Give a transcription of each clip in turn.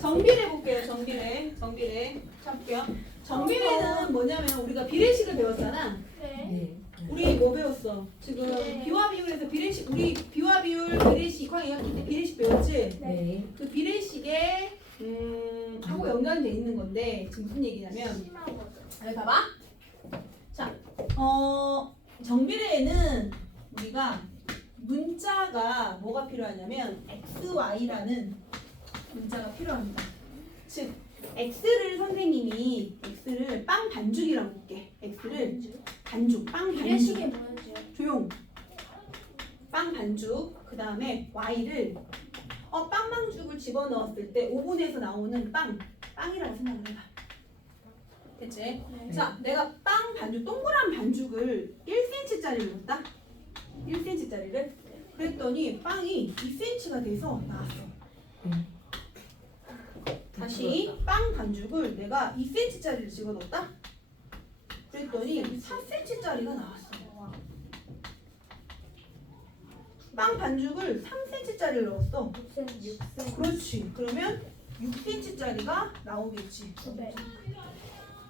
정비례 볼게요. 정비례. 찾을게요. 정비례는 뭐냐면 우리가 비례식을 배웠잖아. 네. 우리 뭐 배웠어? 지금 네. 비와 비율에서 비례식, 우리 비와 비율 비례식 6학년 2학기 때 비례식 배웠지? 네. 그 비례식에 하고 연관이 돼 있는 건데 지금 무슨 얘기냐면 심한 거죠. 여기 봐봐. 자, 정비례에는 우리가 문자가 뭐가 필요하냐면 XY라는 문자가 필요합니다. 즉 X를 선생님이 X를 빵 반죽이라고 볼게. X를 반죽, 빵 반죽. 비례식이 뭐였죠? 조용. 빵 반죽. 그 다음에 Y를 빵 반죽을 집어넣었을 때 오븐에서 나오는 빵이라고 생각을 해봐. 됐지? 네. 자, 내가 빵 반죽, 동그란 반죽을 1cm짜리를 넣었다. 1cm짜리를. 그랬더니 빵이 2cm가 돼서 나왔어. 다시 빵 반죽을 내가 2cm짜리를 집어넣었다. 그랬더니 4cm짜리가 나왔어. 빵 반죽을 3cm짜리를 넣었어. 6cm. 그렇지. 그러면 6cm짜리가 나오겠지. 2배.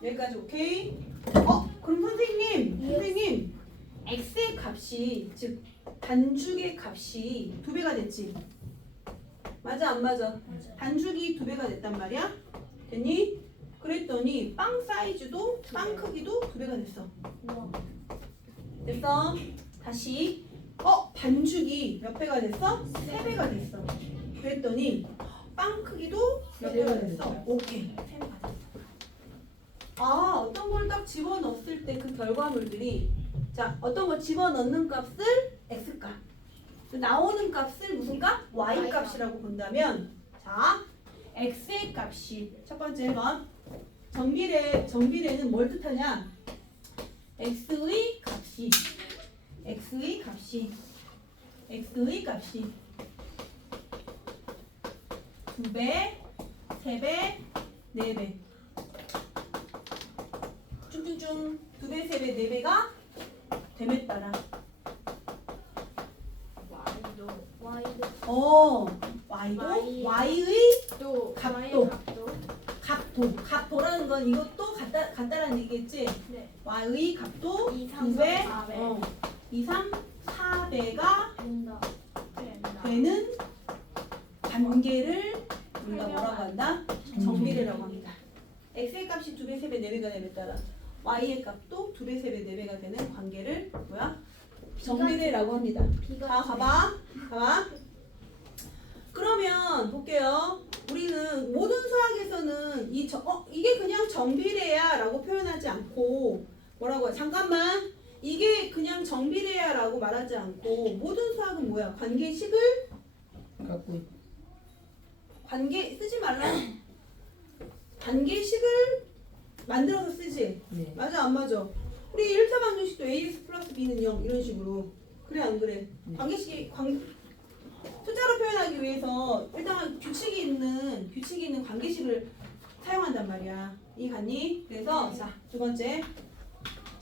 여기까지 오케이? 그럼 선생님 x의 값이 즉 반죽의 값이 2배가 됐지? 맞아 안 맞아? 반죽이 2배가 됐단 말이야? 됐니? 그랬더니 빵 사이즈도 빵 크기도 2배가 됐어. 우와. 됐어? 다시 반죽이 몇 배가 됐어? 3배가 됐어. 그랬더니 빵 크기도 몇 배가 됐어? 오케이. 3배가 됐어. 어떤 걸 딱 집어넣었을 때 그 결과물들이 자, 어떤 걸 집어넣는 값을 x값 나오는 값을 무슨 값? y값이라고 본다면 자, x의 값이 첫 번째 1번 정비례는 뭘 뜻하냐? x의 값이 2배, 3배, 4배 쭉쭉쭉 2배, 3배, 4배가 됨에 따라 y의 또 값도. 값도. 값도라는 건 이것도 같다라는 얘기겠지? 네. y의 값도 2, 3, 2배, 4배. 2, 3, 4배가 된다. 되는 관계를 우리가 뭐라고 한다? 정비례라고 합니다. x의 값이 2배, 3배, 4배가 되에 따라 y의 값도 2배, 3배, 4배가 되는 관계를 뭐야? 정비례라고 합니다. 자, 봐봐. 그러면 볼게요. 우리는 모든 수학에서는 이게 그냥 정비례야 라고 표현하지 않고 뭐라고 해? 잠깐만. 이게 그냥 정비례야 라고 말하지 않고 모든 수학은 뭐야? 관계식을 갖고 있. 관계 쓰지 말라. 관계식을 만들어서 쓰지. 네. 맞아 안 맞아? 우리 1차 방정식도 ax 플러스 b는 0 이런 식으로. 그래 안 그래? 네. 관계식이 숫자로 표현하기 위해서 일단 규칙이 있는 관계식을 사용한단 말이야. 이해갔니? 그래서 자, 두 번째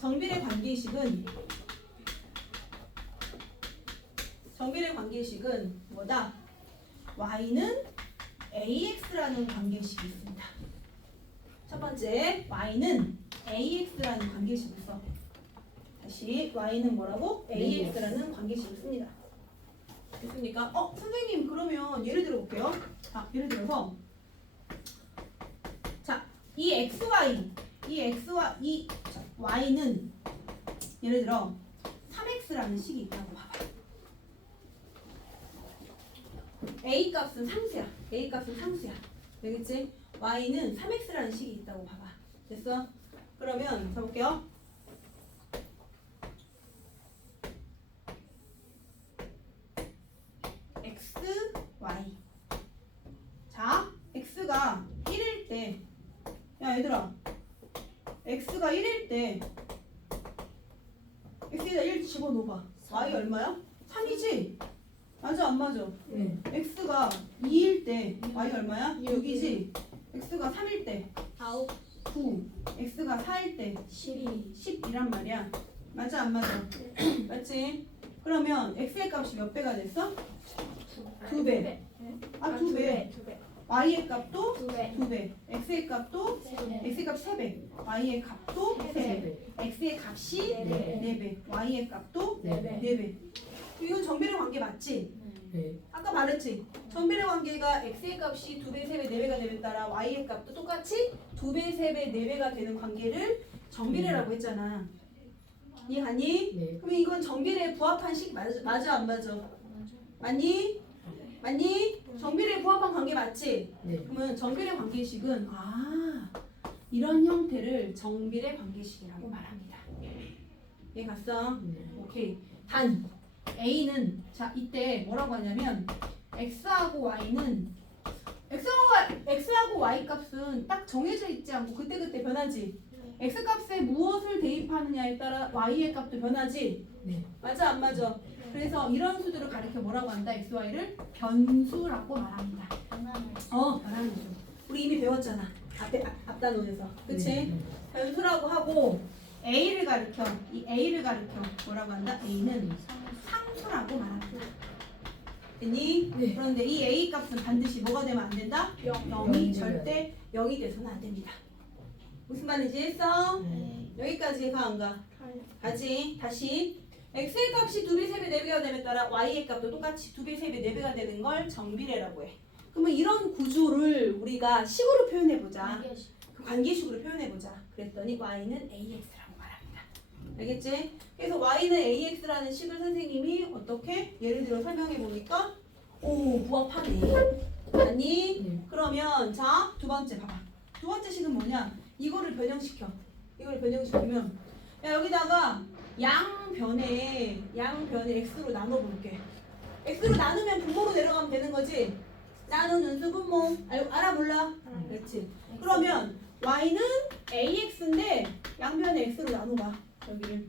정비례 관계식은 뭐다? y는 ax라는 관계식이 있습니다. 첫 번째 y는 ax라는 관계식을 써. 다시 y는 뭐라고? ax라는 관계식을 씁니다. 됐습니까? 선생님 그러면 예를 들어 볼게요. 예를 들어서 자, 이 y는 예를 들어 3x라는 식이 있다고 봐봐. a 값은 상수야. 되겠지? y는 3x라는 식이 있다고 봐봐. 됐어? 그러면 해볼게요. x, y. 자, x가 1일 때, 야 얘들아, x가 1일 때, x에다 1 집어넣어봐. y 얼마야? 3이지? 맞아 안 맞아? 네. x가 2일 때, y 얼마야? 6이지? x가 3일 때, 9. x가 4일 때, 10이란 말이야. 맞아 안 맞아? 맞지? 그러면 x의 값이 몇 배가 됐어? 2배. 2배. y의 값도 두 배. 2배, x의 값도 x의 값 3배, y의 값도 3배, x의 값이 네. 4배, y의 값도 네. 4배. 이건 정비례 관계 맞지? 네. 아까 말했지? 정비례 관계가 x의 값이 2배, 3배, 4배가 되면 따라 y의 값도 똑같이 2배, 3배, 4배가 되는 관계를 정비례라고 했잖아. 이해가니? 네. 그럼 이건 정비례에 부합한 식 맞아 안 맞아? 맞니? 맞니? 정비례에 부합한 관계 맞지? 네. 그러면 정비례 관계식은 이런 형태를 정비례 관계식이라고 말합니다. 얘 갔어? 네. 오케이. 단 A는 자 이때 뭐라고 하냐면 X하고 Y는 X하고 Y 값은 딱 정해져 있지 않고 그때그때 변하지. X 값에 무엇을 대입하느냐에 따라 Y의 값도 변하지. 네. 맞아 안 맞아? 그래서 이런 수들을 가리켜 뭐라고 한다? X, Y를 변수라고 말합니다. 변하는 수. 우리 이미 배웠잖아. 앞 단원에서. 그치? 네. 변수라고 하고 A를 가리켜 이 A를 가리켜 뭐라고 한다? A는 상수라고 말합니다. 됐니? 네. 그런데 이 A 값은 반드시 뭐가 되면 안 된다? 0이 절대 0이 돼서는 안 됩니다. 무슨 말인지 했어? 여기까지 가 안 가? 가지. 다시 x의 값이 2배, 3배, 4배가 되면 따라 y의 값도 똑같이 2배, 3배, 4배가 되는 걸 정비례라고 해. 그러면 이런 구조를 우리가 식으로 표현해보자. 그 관계식으로 표현해보자. 그랬더니 y는 ax라고 말합니다. 알겠지? 그래서 y는 ax라는 식을 선생님이 어떻게 예를 들어 설명해보니까 부합하네. 아니? 네. 그러면 자, 두 번째 봐봐. 두 번째 식은 뭐냐? 이거를 변형시켜. 이걸 변형시키면 여기다가 양변에 x로 나눠볼게. x로 나누면 분모로 내려가면 되는 거지. 나누는 수분모. 알아 몰라? 그렇지. 그러면 y는 ax인데 양변에 x로 나눠봐. 여기를.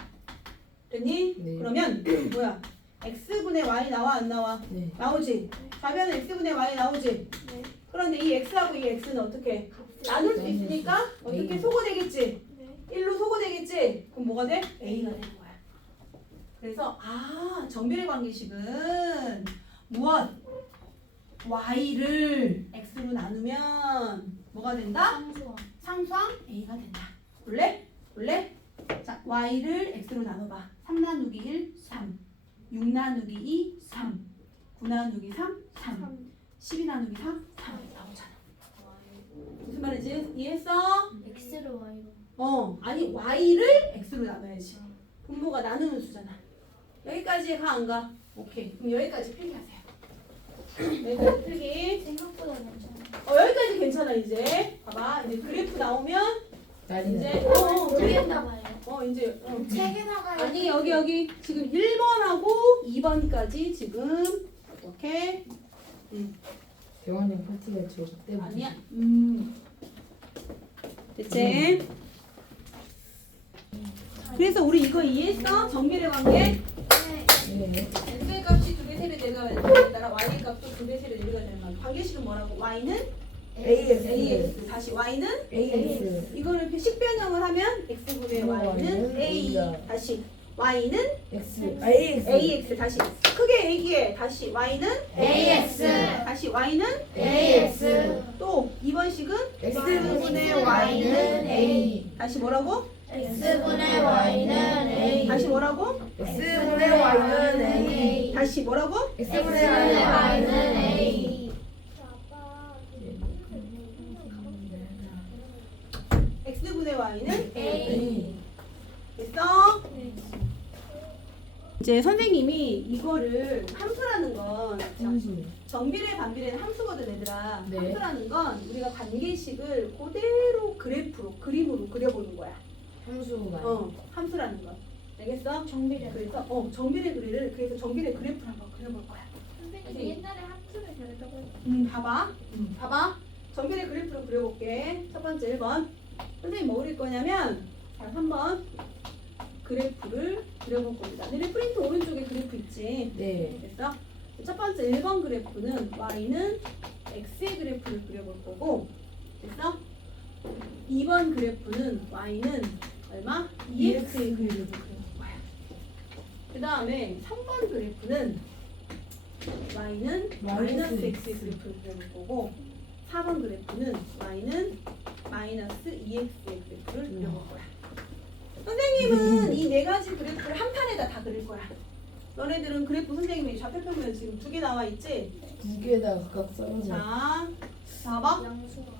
됐니? 네. 그러면 뭐야? x분의 y 나와 안 나와? 네. 나오지. 좌변은 x분의 y 나오지. 그런데 이 x하고 이 x는 어떻게 나눌 수 있으니까 어떻게 소거되겠지? 1로 소거되겠지? 그럼 뭐가 돼? a가 되는 거야. 그래서 정비례 관계식은 무엇? y를 x로 나누면 뭐가 된다? 상수항 a가 된다. 볼래? 자, y를 x로 나눠봐. 3 나누기 1, 3. 6 나누기 2, 3. 9 나누기 3, 3. 12 나누기 3, 3 나오잖아. 무슨 말인지 이해했어? X로 Y로. 아니 y를 x로 나눠야지. 분모가 나누는 수잖아. 여기까지 가 안 가? 오케이. 그럼 여기까지 필기하세요. 여기까지 필기. 생각보다 괜찮아. 여기까지 괜찮아 이제. 봐봐. 이제 그래프 나오면 난리 이제 났다. 모르겠나 봐요. 이제 책에 나가요. 아니 여기 지금 1번하고 2번까지 지금 어떻게? 대원님 파티가 저 그때 아니야. 됐지? 그래서 우리 이거 이해했어? 정비례 관계? 네. x의 값이 2배, 3배, 4배가 되는 거에 따라 y의 값도 2배, 3배, 4배가 되는 관계. 관계식은 뭐라고? y는 ax. 다시 y는 AX. 이거를 이렇게 식변형을 하면 x분의 y는 a. 다시 y는 X. AX. ax. 다시 크게 얘기해. 다시 y는 AX. 다시 y는 AX. 또 이번 식은 X분의 Y는 A. 다시 뭐라고? X분의 Y는 A. 다시 뭐라고? X분의 Y는 A. 다시 뭐라고? X분의 Y는 A. x분의 y는 A. 됐어? 이제 선생님이 이거를 함수라는 건 상수. 정비례 반비례는 함수거든 얘들아. 네. 함수라는 건 우리가 관계식을 그대로 그래프로 그림으로 그려보는 거야. 상수가. 함수라는 건 알겠어? 정비례. 그래서 정비례 그래를 그래서 정비례 그래프를 한번 그려볼 거야. 선생님 옛날에 함수를 배웠다고 했어요. 봐봐. 정비례 그래프를 그려볼게. 첫 번째 1번. 선생님 뭐 그릴 거냐면 자, 3번 그래프를 그려볼 겁니다. 너네 프린트 오른쪽에 그래프 있지? 네. 됐어? 첫 번째 1번 그래프는 y는 x의 그래프를 그려볼 거고 됐어? 2번 그래프는 y는 얼마? 2x의 그래프를 그려볼 거야. 그 다음에 3번 그래프는 y는 마이너스 x의 그래프를 그려볼 거고 4번 그래프는 y는 마이너스 2x의 그래프를 그려볼 거야. 선생님은 이 네 가지 그래프를 한 판에다 다 그릴 거야. 너네들은 그래프 선생님이 좌표표면 지금 2개 나와 있지? 두 개다 각각 써서. 자, 봐봐. 양수가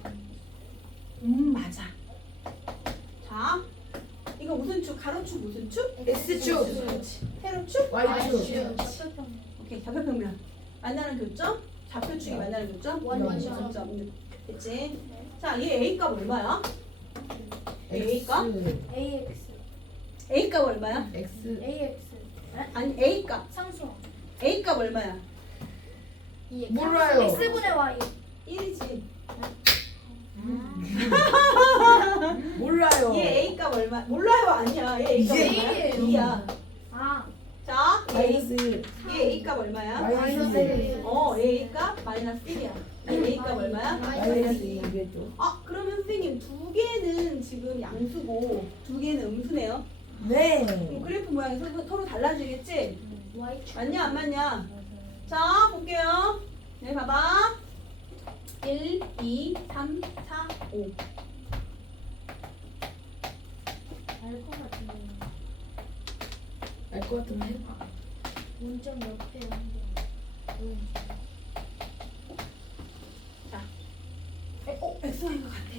맞아. 자, 이거 무슨 축? 가로축 무슨 축? X축. 그렇지. 세로축? Y축. 좌표평면 오케이. 좌표평면. 만나는 교점? 좌표축이 만나는 교점? 원점. 원점. 됐지? 자, 얘 A 값 얼마야? A 값? AX A 값 얼마야? X. AX 아니, A 값. 상수항 A 값 얼마야? 몰라요. X분의 Y 1이지. 몰라요. 얘 A 값 얼마? 몰라요 아니야. 얘 A 값 이게 얼마야? 1이에요. 2야. 아 자, A, 마이너스 얘 A 값 얼마야? 마이너스 A 값 마이너스 1이야. A 값 얼마야? 마이너스 2개죠. 아, 그러면 선생님 두 개는 지금 양수고 두 개는 음수네요. 네. 그럼 그래프 모양이 서로 달라지겠지? Y축 맞냐 안 맞냐? 자, 볼게요. 네, 봐봐. 1, 2, 3, 4, 5. 알것 같은데 알 것 같으면 해. 원점 옆에 자, XY가 같아.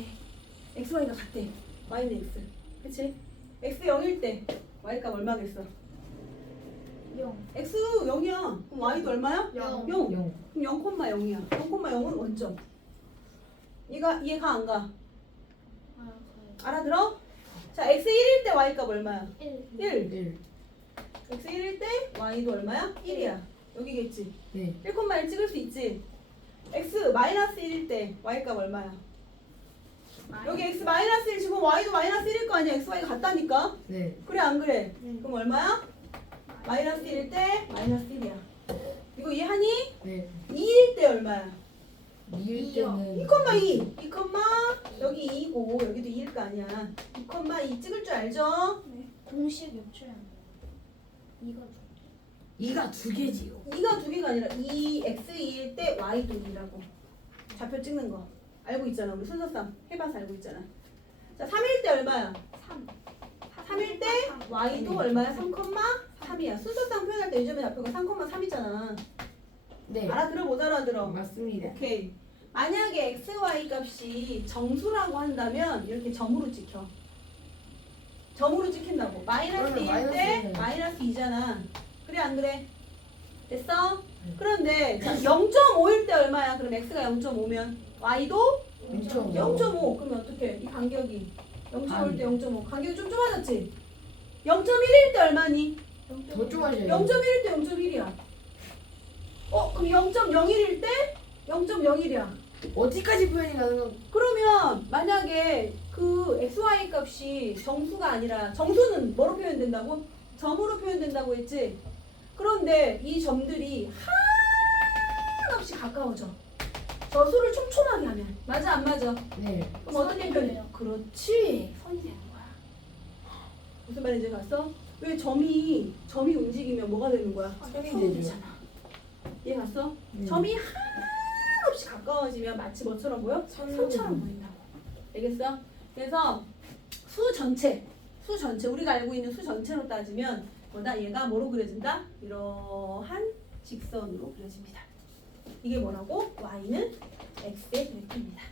XY가 같아. Y는 X. 그치? X 0일 때 Y값 얼마겠어? 0 X 0이야. 그럼 Y도 얼마야? 0 0. 0. 그럼 0,0이야. 0,0은 원점. 이해가 안 가? 알아들어? 자, X 1일 때 Y값 얼마야? 1 1. 1. X 1일 때 Y도 얼마야? 1이야. 여기겠지. 네. 1,1 찍을 수 있지. X 마이너스 1일 때 Y값 얼마야? 여기 X 마이너스 1 지금 Y도 마이너스 1일 거 아니야. X, Y가 같다니까. 네. 그래 안 그래? 네. 그럼 얼마야? 마이너스 1일 때 마이너스 1이야. 이거 이해하니? 네. 2일 때 얼마야? 2일 2,2. 때는 2, 여기 2고 여기도 2일 거 아니야. 2,2 찍을 줄 알죠? 공식 엽쳐야 한다 이거 2가 두 개지요. 2가 두 개가 아니라 2x2일 때 y도 2라고. 좌표 찍는 거. 알고 있잖아. 우리 순서상 해봐서 알고 있잖아. 자, 3일 때 얼마야? 3 3일 때 y도 얼마야? 3,3이야. 순서상 표현할 때 요즘에 좌표가 3,3이잖아. 네. 알아들어 못 알아들어? 맞습니다. 오케이. 만약에 x, y 값이 정수라고 한다면 이렇게 점으로 찍혀. 점으로 찍힌다고. 마이너스 그러면 2일 때 마이너스 마이너스 2잖아. 그래 안 그래? 됐어? 네. 그런데 자, 0.5일 때 얼마야? 그럼 x가 0.5면 y도 0.5. 0.5. 그러면 어떻게? 이 간격이 0.5일 때 아니. 0.5. 간격이 좀 좁아졌지? 0.1일 때 얼마니? 더 좋아져요. 0.1일 때 0.1이야. 그럼 0.01일 때 0.01이야. 어디까지 표현이 가능한? 그러면 만약에 그 xy 값이 정수가 아니라 정수는 뭐로 표현된다고? 점으로 표현된다고 했지? 그런데 이 점들이 한없이 가까워져. 저 수를 촘촘하게 하면. 맞아 안 맞아? 네. 그럼 어떻게 선이 표현해? 돼요. 그렇지. 선이 되는 거야. 무슨 말인지 갔어? 왜 점이 움직이면 뭐가 되는 거야? 선이 선이 되죠. 되잖아. 이해 갔어? 네. 점이 한없이 가까워지면 마치 뭐처럼 보여? 선처럼 보인다고. 알겠어? 그래서 수 전체 우리가 알고 있는 수 전체로 따지면 뭐다? 얘가 뭐로 그려진다? 이러한 직선으로 그려집니다. 이게 뭐라고? y는 x의 그래프입니다.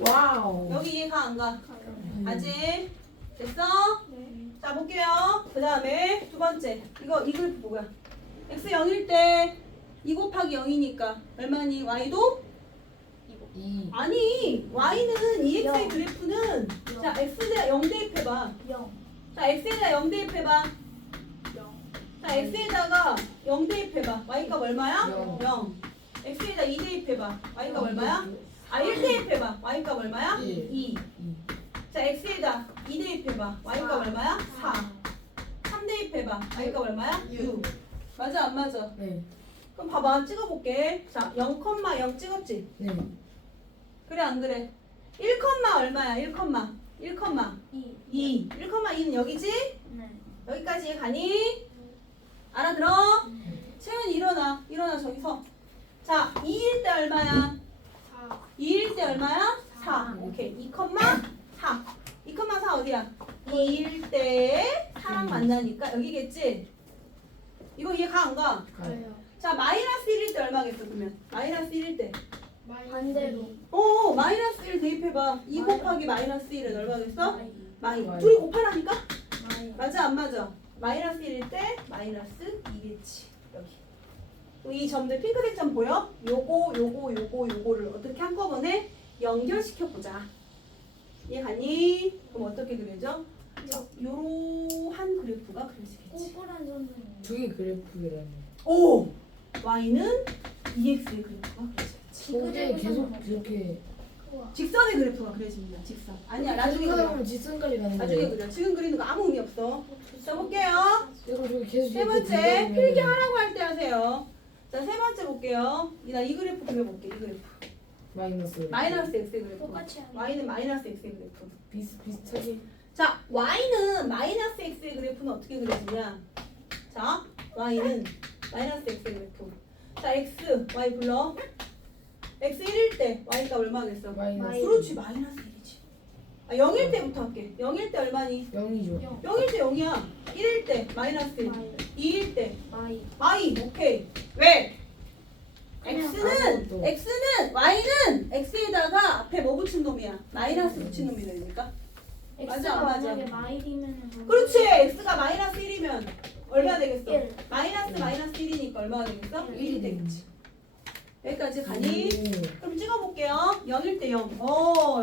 와우. 여기 이해가 안 가? 아직? 됐어? 네 자 볼게요. 그 다음에 두 번째 이 그래프 뭐야? x 0일 때 2 곱하기 0이니까 얼마니? y도? 2. 아니 y는 EX의 영. 그래프는 영. 자 x에다 0 대입해봐. 0 자 x에다 0 대입해봐. 0 자 x에다가 0 대입해봐. y값 얼마야? 영. 0. x에다 2 대입해봐. y값 얼마야? 1 대입해봐. y값 얼마야? 일. 2. 자 x에다 2 대입해봐. y값 사. 얼마야? 4. 3 대입해봐. y값 얼마야? 6. 맞아 안 맞아? 네. 그럼 봐봐 찍어볼게. 자 0,0 찍었지? 네. 그래 안 그래? 1, 얼마야? 1, 2 2. 1,2는 여기지? 네 여기까지 가니? 알아들어? 채연이 일어나 저기서. 자 2일 때 얼마야? 4 2일 때 얼마야? 4. 오케이. 2,4. 2,4 어디야? 2일 때 4랑 만나니까 여기겠지? 이거 이해가 안 가? 가요. 자, 마이너스 1일 때 얼마겠어, 그러면? 마이너스 1일 때. 반대로. 마이너스 1 대입해봐. 2 곱하기 마이너스 1은 얼마겠어? 마이. 마이. 둘이 곱하라니까? 마이. 맞아, 안 맞아? 마이너스 1일 때 마이너스 2겠지. 여기. 이 점들 핑크색 점 보여? 요거를 어떻게 한꺼번에 연결시켜보자. 이해가니? 그럼 어떻게 그려져? 요한 그래프가 그려지겠지. 꼬불한 선생님. 두 개 그래프라니. 오! y는 2x의 그래프가 그려지겠지. 근데 계속 이렇게 우와. 직선의 그래프가 그려집니다. 직선. 아니야, 나중에 그려. 하면 직선까지 가는데. 나중에 그려. 지금 그리는 거 아무 의미 없어. 자, 볼게요. 내가 저기 계속 세 번째, 필기하라고 할 때 하세요. 자, 세 번째 볼게요. 나 이 그래프 그려볼게. 이 그래프. 마이너스 x의 그래프. 똑같이 하네. y는 마이너스 x의 그래프. 비슷하게. 자, y는 마이너스 x의 그래프는 어떻게 그려지냐? 자, y는 마이너스 x의 그래프. 자, x, y 불러. x 1일 때 y가 얼마겠어? 마이너스. 그렇지, 마이너스 1이지. 아, 0일 때부터 할게. 0일 때 얼마니? 0이죠. 0일 때 0이야. 1일 때 마이너스 1. 마이. 2일 때 마이. y. 오케이. 왜? 그냥 아무것도. x는 y는 x에다가 앞에 뭐 붙인 놈이야? 마이너스 붙인 놈이라니까. 맞아, X가 안 맞아? 만약에 마일이면 그렇지. x가 마이너스 1이면 얼마 되겠어? 1. 마이너스 1이니까 얼마가 되겠어? 1이 되겠지. 여기까지 가니? 그럼 찍어볼게요. 0일 때 0.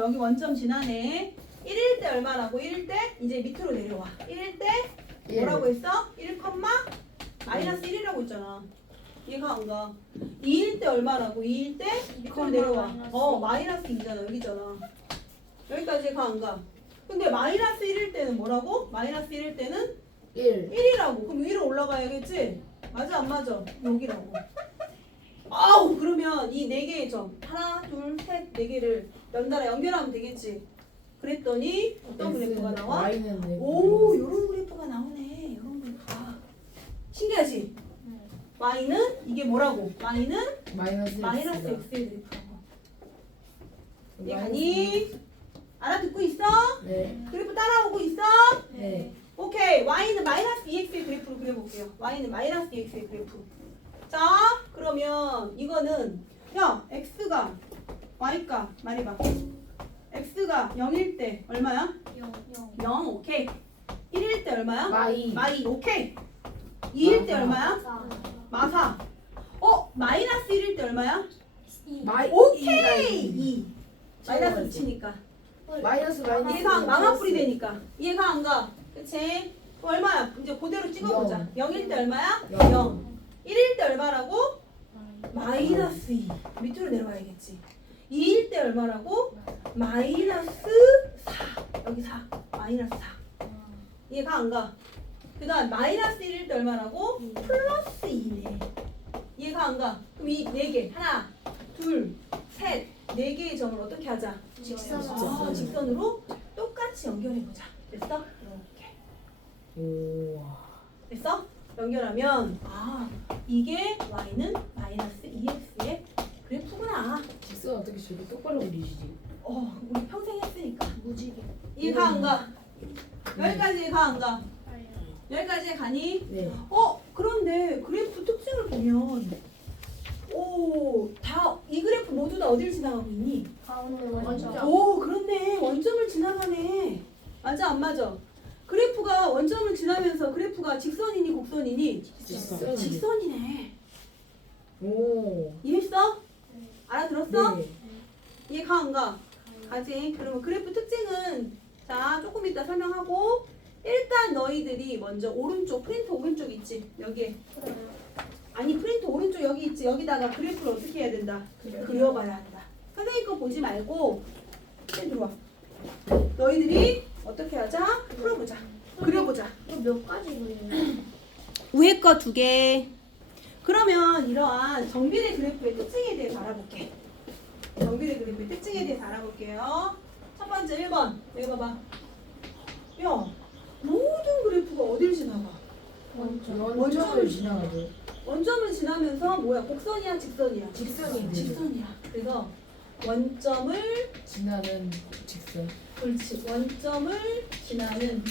여기 원점 지나네. 1일 때 얼마라고? 1일 때 이제 밑으로 내려와. 1일 때 뭐라고 했어? 1, 마이너스 1이라고 했잖아. 이해가 안 가. 2일 때 얼마라고? 2일 때 밑으로 내려와. 마이너스 2잖아. 여기잖아. 여기까지 가 안 가. 근데 마이너스 1일 때는 뭐라고? 마이너스 1일 때는 1. 1이라고. 그럼 위로 올라가야겠지? 맞아 안 맞아? 여기라고. 그러면 이 네 개의 점 하나, 둘, 셋, 네 개를 연달아 연결하면 되겠지? 그랬더니 어떤 그래프가 나와? Y는 네. 요런 그래프가 나오네. 요런 그래프가. 신기하지? y는 이게 뭐라고? y는 마이너스 x의 그래프라고. 이해가니? 알아듣고 있어? 네. 그래프 따라오고 있어? 네. 오케이. y는 마이너스 2x의 그래프로 그려볼게요. y는 마이너스 2x의 그래프. 자, 그러면 이거는 x가 y가 말해봐. x가 0일 때 얼마야? 0. 오케이. 1일 때 얼마야? 마이. 오케이. 2일 때 얼마야? 4. 마사. 마이너스 1일 때 얼마야? 마이. 오케이. 2. 마이너스 붙이니까. 마이너스. 이해가 망아풀이 되니까. 이해가 안 가. 그치? 얼마야? 이제 그대로 찍어보자. 0일 때 얼마야? 0. 1일 때 얼마라고? 마이너스 2. 밑으로 내려가야겠지. 2일 때 얼마라고? 마이너스 4. 여기 4. 마이너스 4. 이해가 안 가. 그 다음 마이너스 1일 때 얼마라고? 플러스 2네. 이해가 안 가. 그럼 이 4개. 하나, 둘, 셋. 4개의 점을 어떻게 하자? 직선으로. 직선으로 똑같이 연결해보자. 됐어? 이렇게. 우와. 됐어? 연결하면 이게 y는 마이너스 2x의 그래프구나. 직선 어떻게 저렇게 똑바로 그리시지? 우리 평생 했으니까. 무지개. 이해가 안 가? 여기까지 이해가 안 가? 여기까지 가니? 네. 그런데 그래프 특징을 보면 다 이 그래프 모두 다 어디를 지나가고 있니? 가운데 원점. 원점. 그렇네. 원점을 지나가네. 맞아 안 맞아? 그래프가 원점을 지나면서 그래프가 직선이니 곡선이니? 직선이네. 오. 이해했어? 알아들었어? 네. 이해가 안 가? 가지. 그러면 그래프 특징은 자 조금 이따 설명하고 일단 너희들이 먼저 오른쪽 프린터 오른쪽 있지? 여기에. 아니 프린터 오른쪽 여기 있지? 여기다가 그래프를 어떻게 해야 된다? 그려봐야 한다. 선생님 거 보지 말고 들어와. 너희들이 어떻게 하자? 풀어보자. 그려보자. 이거 몇 가지 그려요? 위에 거 2개. 그러면 이러한 정비례 그래프의 특징에 대해서 알아볼게. 정비례 그래프의 특징에 대해서 알아볼게요. 첫 번째 1번. 여기 봐봐. 모든 그래프가 어딜 지나가? 원점을 지나가죠. 원점을 지나면서 뭐야? 곡선이야? 직선이야? 직선이. 직선이야. 그래서 원점을 지나는 직선. 그렇지. 원점을 지나는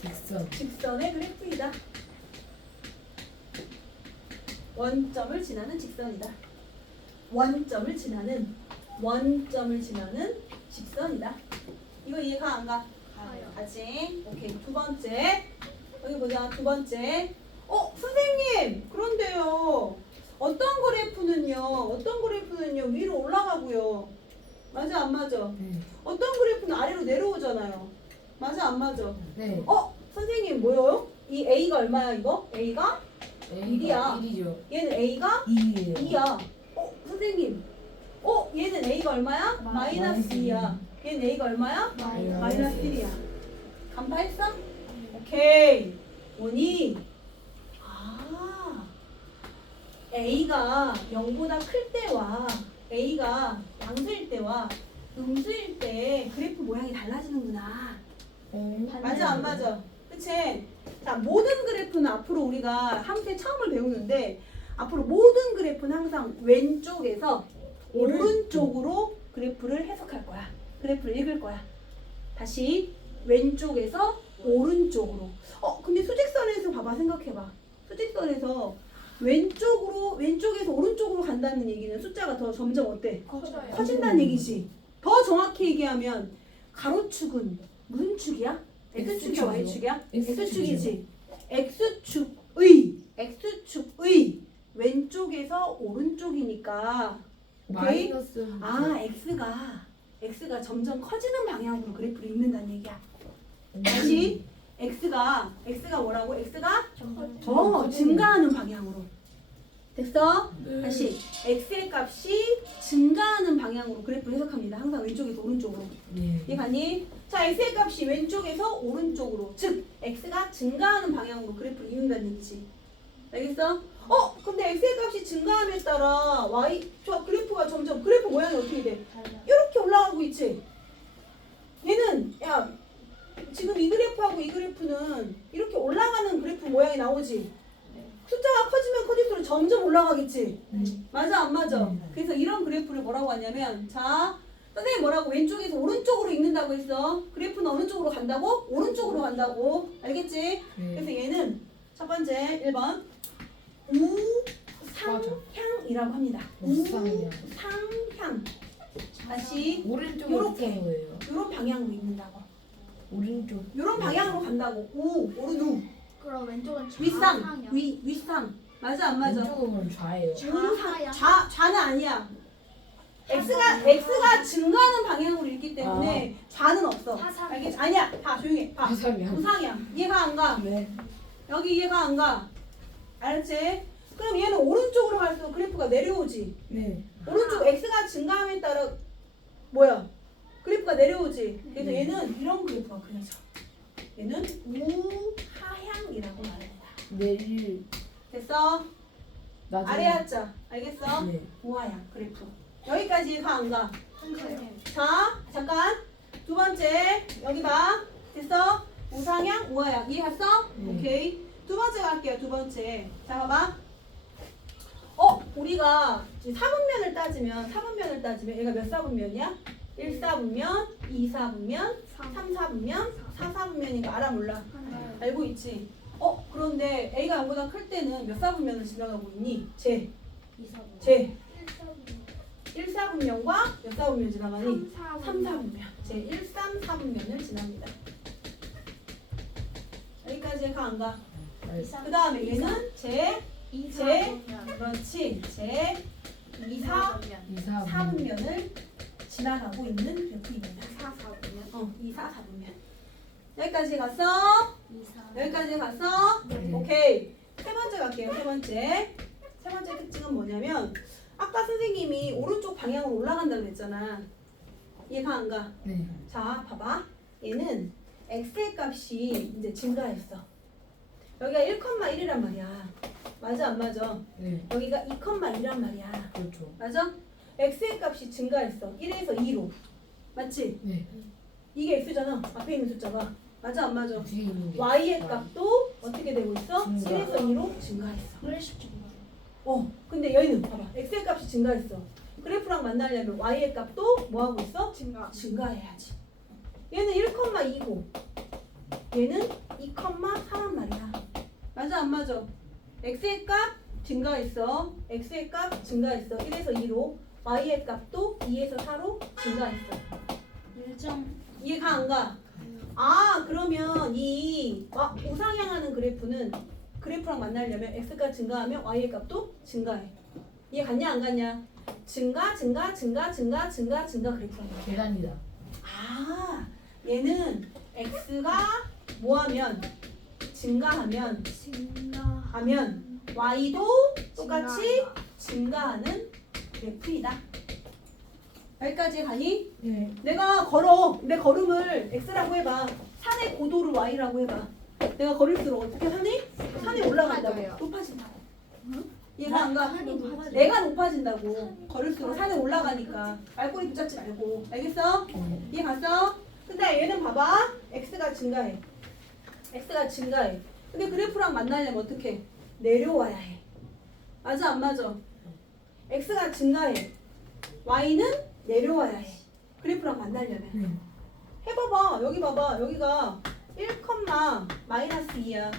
직선. 직선의 그래프이다. 원점을 지나는 직선이다. 원점을 지나는 직선이다. 이거 이해가 안 가? 가요. 가지. 오케이. 두 번째. 여기 보자. 두 번째. 선생님. 그런데요. 어떤 그래프는요 위로 올라가고요. 맞아 안 맞아? 네. 어떤 그래프는 아래로 내려오잖아요. 맞아 안 맞아? 네. 선생님 뭐요? 이 A가 얼마야 이거? A가? 일이야. 1이죠. 얘는 A가 2예요. 2야. 선생님. 얘는 A가 얼마야? 마이너스 2야. 얘는 A가 얼마야? 마이너스 1이야. 간파했어? 오케이. 뭐니? A가 0보다 클 때와 A가 양수일 때와 음수일 때 그래프 모양이 달라지는구나. 맞아 안 맞아? 그치? 자, 모든 그래프는 앞으로 우리가 함께 처음을 배우는데 앞으로 모든 그래프는 항상 왼쪽에서 오른쪽으로 그래프를 해석할 거야. 그래프를 읽을 거야. 다시 왼쪽에서 오른쪽으로. 근데 수직선에서 봐봐. 생각해봐. 수직선에서 왼쪽에서 오른쪽으로 간다는 얘기는 숫자가 더 점점 어때? 커져요. 커진다는 얘기지. 더 정확히 얘기하면 가로축은 무슨 축이야? X축이야? Y축이야? X축이지. X축의 왼쪽에서 오른쪽이니까 오케이? 마이너스. X가 점점 커지는 방향으로 그래프를 읽는다는 얘기야. 다시 X가 뭐라고? X가 증가하는 방향으로. 됐어? 다시 X의 값이 증가하는 방향으로 그래프를 해석합니다. 항상 왼쪽에서 오른쪽으로. 네. 이해가니? 자, X의 값이 왼쪽에서 오른쪽으로, 즉 X가 증가하는 방향으로 그래프를 이룬다는 얘기지. 알겠어? 근데 X의 값이 증가함에 따라 저 그래프가 점점 그래프 모양이 어떻게 돼? 이렇게 올라가고 있지. 얘는 지금 이 그래프하고 이 그래프는 이렇게 올라가는 그래프 모양이 나오지. 숫자가 커지면 커질수록 점점 올라가겠지. 맞아 안 맞아? 그래서 이런 그래프를 뭐라고 하냐면 자, 선생님 뭐라고 왼쪽에서 오른쪽으로 읽는다고 했어. 그래프는 어느 쪽으로 간다고? 오른쪽으로 간다고. 알겠지? 그래서 얘는 첫 번째 1번 우상향이라고 합니다. 우상향. 우상향. 다시 오른쪽으로 요렇게. 가는 거예요. 이런 방향으로 읽는다고. 오른쪽. 이런 방향으로 간다고. 오른 그럼 왼쪽은 윗상 윗상. 맞아 안 맞아? 왼쪽은 좌예요. 좌하향. 좌는 아니야. X가 증가하는 방향으로 읽기 때문에 좌는 없어. 하상. 알겠지? 아니야. 봐 조용해. 봐. 우상향. 우상이야. 이해가 안 가? 네. 여기 이해가 안 가? 알았지? 그럼 얘는 오른쪽으로 갈수록 그래프가 내려오지. 네. 오른쪽 X가 증가함에 따라 뭐야? 그래프가 내려오지. 그래서 얘는 이런 그래프가 그려져. 얘는 우하향이라고 말합니다. 내릴. 됐어? 나중에. 아래 하자. 알겠어? 네. 우하향 그래프. 여기까지 이해가 안 가? 가요. 자, 잠깐. 두 번째 여기 봐. 됐어? 우상향, 우하향 이해했어? 오케이. 두 번째 갈게요. 두 번째. 자, 봐봐. 우리가 지금 4분면을 따지면 얘가 몇 사분면이야? 1사분면, 2사분면, 3사분면, 4사분면인 거 알아 몰라? 알고 있지? 그런데 A가 0보다 클 때는 몇 사분면을 지나가고 있니? 제 1사분면과 몇 사분면 지나가니? 3사분면. 제 1, 3, 4분면을 지납니다. 여기까지 가 안 가? 그 다음에 얘는 그렇지. 제 2, 4, 4분면을 지나가고 있는 그래프입니다. 2, 4, 4분면. 여기까지 갔어? 여기까지 갔어? 네. 오케이. 세 번째 갈게요. 세 번째 특징은 뭐냐면 아까 선생님이 오른쪽 방향으로 올라간다고 했잖아. 이해가 안 가? 네. 자, 봐봐. 얘는 x의 값이 이제 증가했어. 여기가 1,1이란 말이야. 맞아 안 맞아? 네. 여기가 2,1이란 말이야. 그렇죠. 맞아? x의 값이 증가했어. 1에서 2로. 맞지? 네. 이게 x잖아. 앞에 있는 숫자가. 맞아 안 맞아? 뒤에 있는 게. y의 값도 어떻게 되고 있어? 증가. 1에서 2로 증가했어. 플래시 좀. 근데 여기는 봐봐. x의 값이 증가했어. 그래프 그래프랑 만나려면 y의 값도 뭐 하고 있어? 증가. 증가해야지. 얘는 1,2고 얘는 2,4란 말이야. 맞아 안 맞아? x의 값 증가했어. x의 값 증가했어. 1에서 2로. y의 값도 2에서 4로 증가했어. 1점. 이해가 안 가? 아 그러면 이 우상향하는 그래프는 그래프랑 만나려면 x가 증가하면 y의 값도 증가해. 이해 갔냐 안 갔냐? 증가 그래프랑 말이야. 계단이다. 아 얘는 x가 뭐하면 증가하면 하면 y도 똑같이 증가하는 그래프이다. 여기까지 가니? 네. 내가 걸어. 내 걸음을 x라고 해봐. 산의 고도를 y라고 해봐. 내가 걸을수록 어떻게 산이? 산이 올라간다고. 높아져요. 높아진다고. 이해가 안 가? 산이 높아져요. 내가 높아진다고. 걸을수록 산에 올라가니까. 말꼬리 붙잡지 말고. 알겠어? 이해 갔어? 근데 얘는 봐봐. x가 증가해. x가 증가해. 근데 그래프랑 만나려면 어떻게? 내려와야 해. 맞아 안 맞아? x가 증가해. y는 내려와야 해. 그래프랑 만나려면. 네. 해봐봐. 여기 봐봐. 여기가 1, 마이너스 2야.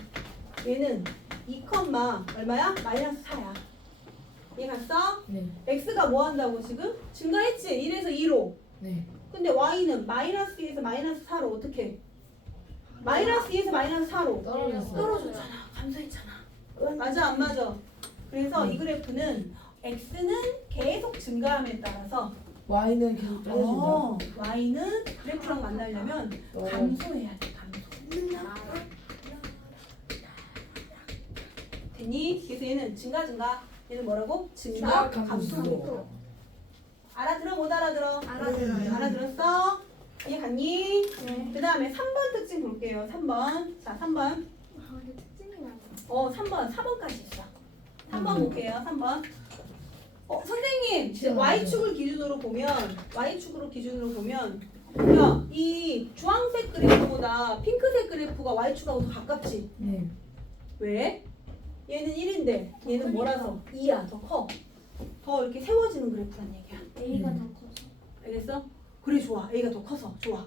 얘는 2, 얼마야? 마이너스 4야. 이해 갔어? 네. x가 뭐 한다고 지금? 증가했지? 1에서 2로. 네. 근데 y는 마이너스 2에서 마이너스 4로 어떻게? 마이너스 2에서 마이너스 4로 떨어졌어. 떨어졌잖아. 감소했잖아. 맞아 안 맞아? 그래서 이 그래프는 x는 계속 증가함에 따라서 Y는 계속 떨어진다. y는 그래프랑 만나려면 감소해야 돼. 감소. 됐니? 그래서 얘는 증가. 얘는 뭐라고? 증가, 감소. 알아들어 못 알아들어? 알아들어요. 알아들었어? 이해 갔니? 네. 그 다음에 3번 특징 볼게요. 3번. 자, 3번. 이게 특징이 많아. 3번. 4번까지 있어. 3번 볼게요. 3번. 선생님, 진짜 Y축을 기준으로 보면, 야, 이 주황색 그래프보다 핑크색 그래프가 Y축하고 더 가깝지? 네. 왜? 얘는 1인데, 얘는 뭐라서? 2야, 더 커. 더 이렇게 세워지는 그래프란 얘기야. A가 더 커서. 알겠어? 그래, 좋아. A가 더 커서, 좋아.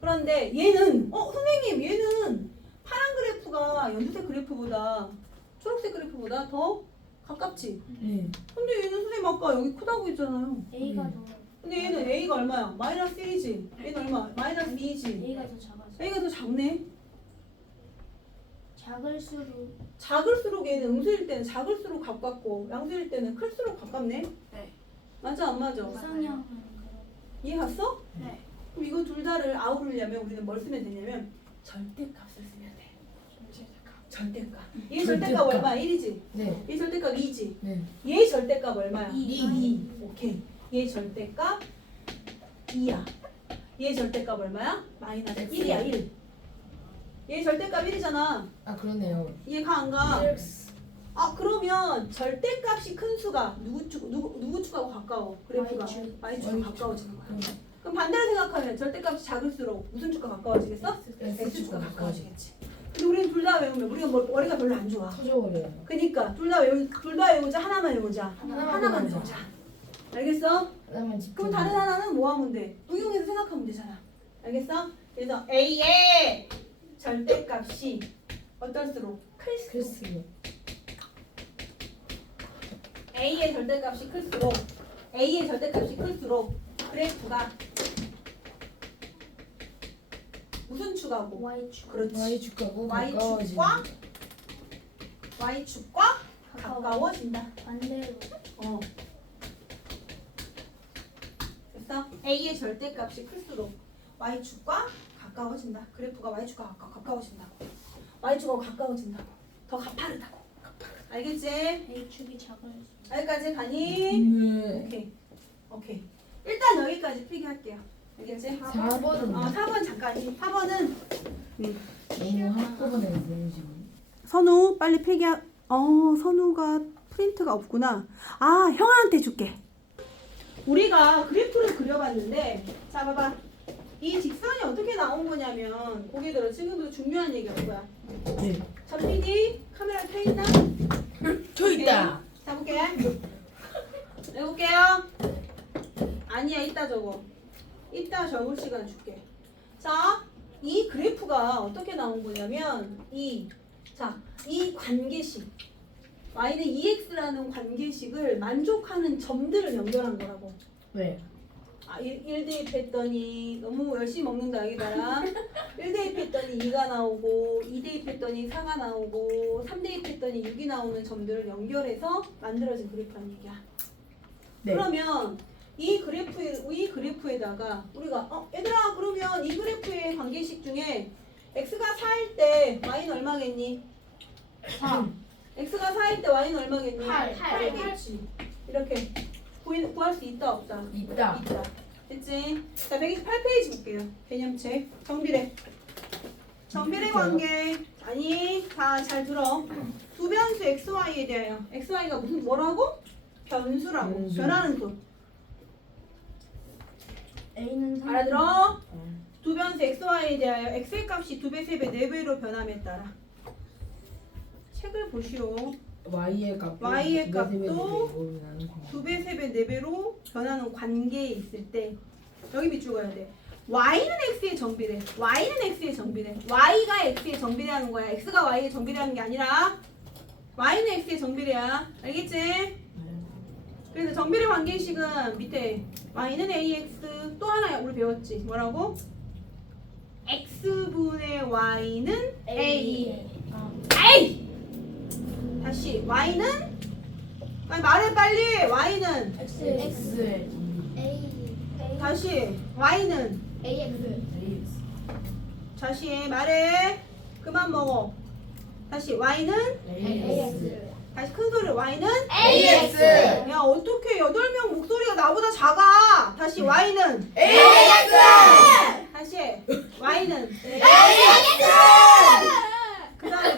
그런데 얘는, 선생님, 얘는 파란 그래프가 연두색 그래프보다, 초록색 그래프보다 더 가깝지? 네. 근데 얘는 선생님 아까 여기 크다고 했잖아요. A가 더. 근데 얘는 A가 얼마야? 마이너스 1이지? 얘는 얼마? 마이너스 2이지? A가 더 작아서. A가 더 작네? 작을수록. 작을수록 얘는 음수일 때는 작을수록 가깝고 양수일 때는 클수록 가깝네? 네. 맞아 안 맞아? 우상향하는 그런. 이해 갔어? 네. 그럼 이거 둘 다를 아우르려면 우리는 뭘 쓰면 되냐면 절대값을 쓰면 돼. 절대값. 얘 절대값 절대값. 얼마야? 1이지? 네. 얘 절대값 2지? 네. 얘 절대값 얼마야? 2. 오케이. 얘 절대값 2야. 얘 절대값 얼마야? 마이너스 1이야 1. 얘 절대값 1이잖아. 아 그러네요. 이해가 안 가? 그러면 절대값이 큰 수가 누구 축하고 가까워? 그래프가 Y축. Y축과 Y축. 가까워지는 거야. 네. 그럼 반대로 생각하면 절대값이 작을수록 무슨 축과 가까워지겠어? X축과 X축과 가까워지겠지. 근데 우리는 둘 다 외우면 우리가 머리가 별로 안 좋아. 터져버려요. 그니까 둘 다 외우자 하나만 외우자. 하나만 외우자. 외우자. 알겠어? 하나만 집중. 그럼 다른 하나는 뭐 하면 돼? 응용해서 생각하면 되잖아. 알겠어? 그래서 A의 절대값이 어떨수록 클수록 글쓰기. A의 절대값이 클수록 그래프가 무슨 축하고? Y축. 그렇지. Y축하고 Y축과 가까워지는. Y축과 가까워진다. 반대로. 그래서 A의 절대값이 클수록 Y축과 가까워진다. 그래프가 Y축과 가까워진다고. Y축하고 가까워진다고. 더 가파르다고. 알겠지? A축이 작을 수. 여기까지 가니? 네. 오케이. 일단 여기까지 필기할게요. 알겠지? 4번은 4번 잠깐. 4번은 너무 한꺼번에 있어요 지금. 선우 빨리 선우가 프린트가 없구나. 형아한테 줄게. 우리가 그래프를 그려봤는데 자 봐봐. 이 직선이 어떻게 나온 거냐면 고개 들어. 지금부터 중요한 얘기가 뭐야? 네. 자 PD 카메라 켜있나? 저 있다. 자 볼게. 해볼게요. 아니야, 이따 적어. 이따 적을 시간 줄게. 자, 이 그래프가 어떻게 나온 거냐면 이 관계식 y는 2x라는 관계식을 만족하는 점들을 연결한 거라고. 왜? 1 대입했더니 너무 열심히 먹는다 여기다가 1 대입했더니 2가 나오고 2 대입했더니 4가 나오고 3 대입했더니 6이 나오는 점들을 연결해서 만들어진 그래프란 얘기야. 네. 그러면 이 그래프에다가 우리가 얘들아 그러면 이 그래프의 관계식 중에 x가 4일 때 y는 얼마겠니? 4. x가 4일 때 y는 얼마겠니? 8겠지. 이렇게 구할 수 있다 없다? 있다. 됐지? 자 128페이지 볼게요. 개념책 정비례. 정비례 관계. 아니 다 잘 들어. 두 변수 xy에 대하여 xy가 무슨 뭐라고? 변수라고. 변수. 변하는 수. A는 알아들어? 두 변수 xy에 대하여 x의 값이 2배, 3배, 4배로 변함에 따라 책을 보시오. y의 값도 y의 값도 2배, 2배, 3배, 4배로 변하는 관계에 있을 때 여기 밑줄 그어야 돼. y는 x의 정비례. y는 x의 정비례. y가 x의 정비례하는 거야. x가 y의 정비례하는 게 아니라 y는 x의 정비례야. 알겠지? 그래서 정비례 관계식은 밑에 y는 ax 또 하나 우리 배웠지. 뭐라고? x분의 y는 a. 에이! 다시 y는 빨리 말해 빨리. y는 X x의 A 다시 y는 AX 다시 말해. 그만 먹어. 다시 y는 ax 다시 큰 소리로 y는 AX 야 어떻게 8명 목소리가 나보다 작아. 다시 y는 AX 다시 y는 그 다음에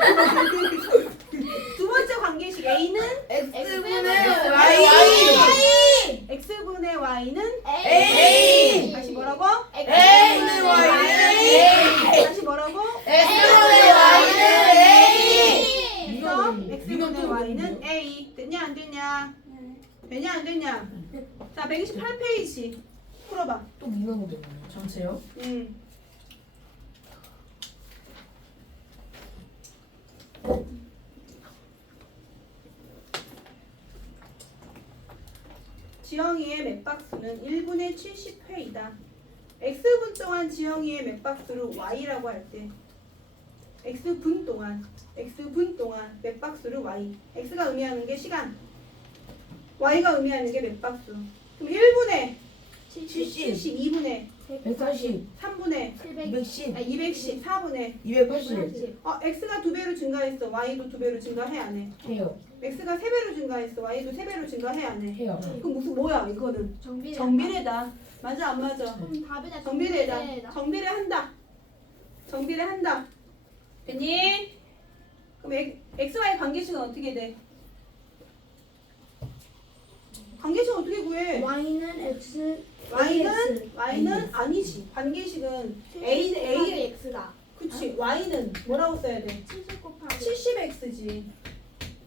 두 번째 관계식 a는 x분의 Y x분의 y는 A 다시 뭐라고? X분의 Y는 A 다시 뭐라고? X분의 Y는 A 그래서 x분의 y는 a. 됐냐 안 됐냐? 되냐 안 되냐? 자 128페이지 풀어봐. 또 민원이 되나요? 전체요? 지영이의 맥박수는 1분의 70회이다. x분 동안 지영이의 맥박수를 y라고 할 때 x분 동안 맥박수를 y. x가 의미하는 게 시간, y가 의미하는 게 맥박수. 그럼 1분의 70, 2분의 140, 3분의 210, 210, 4분의 280 x가 2배로 증가했어. y도 2배로 증가해 안 해? 해요. x가 3배로 증가했어. y도 3배로 증가해 안 해? 해요. 그럼 무슨 뭐야 이거는? 정비례 정비례다. 맞아 안 맞아? 그럼 답이다 정비례다. 정비례한다. 정비례한다. 됐니? 그럼 xy 관계식은 어떻게 돼? 관계식 어떻게 구해? Y는 X y는 아니지. 관계식은 a X다 그치. y는 뭐라고 써야 돼? 70 곱하기 70x지.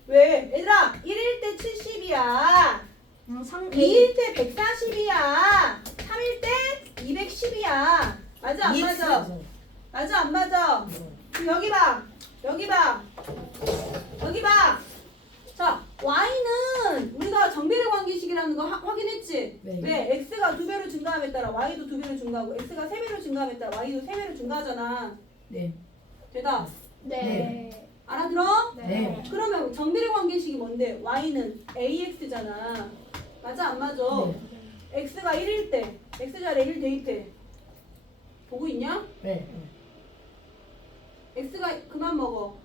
왜? 얘들아 1일 때 70이야. 2일 때 140이야. 3일 때 210이야. 맞아 안 맞아? 맞아 안 맞아? 그럼 여기 봐. 여기 봐. 여기 봐. 자, y는 우리가 정비례 관계식이라는 거 확인했지? 네. 왜? x가 2배로 증가함에 따라 y도 2배로 증가하고 x가 3배로 증가함에 따라 y도 3배로 증가하잖아. 네. 대답. 네 알아들어? 네. 그러면 정비례 관계식이 뭔데? y는 ax잖아. 맞아 안 맞아? 네. x가 1일 때 x자리에 1 대입해. 보고 있냐? 네. x가 그만 먹어.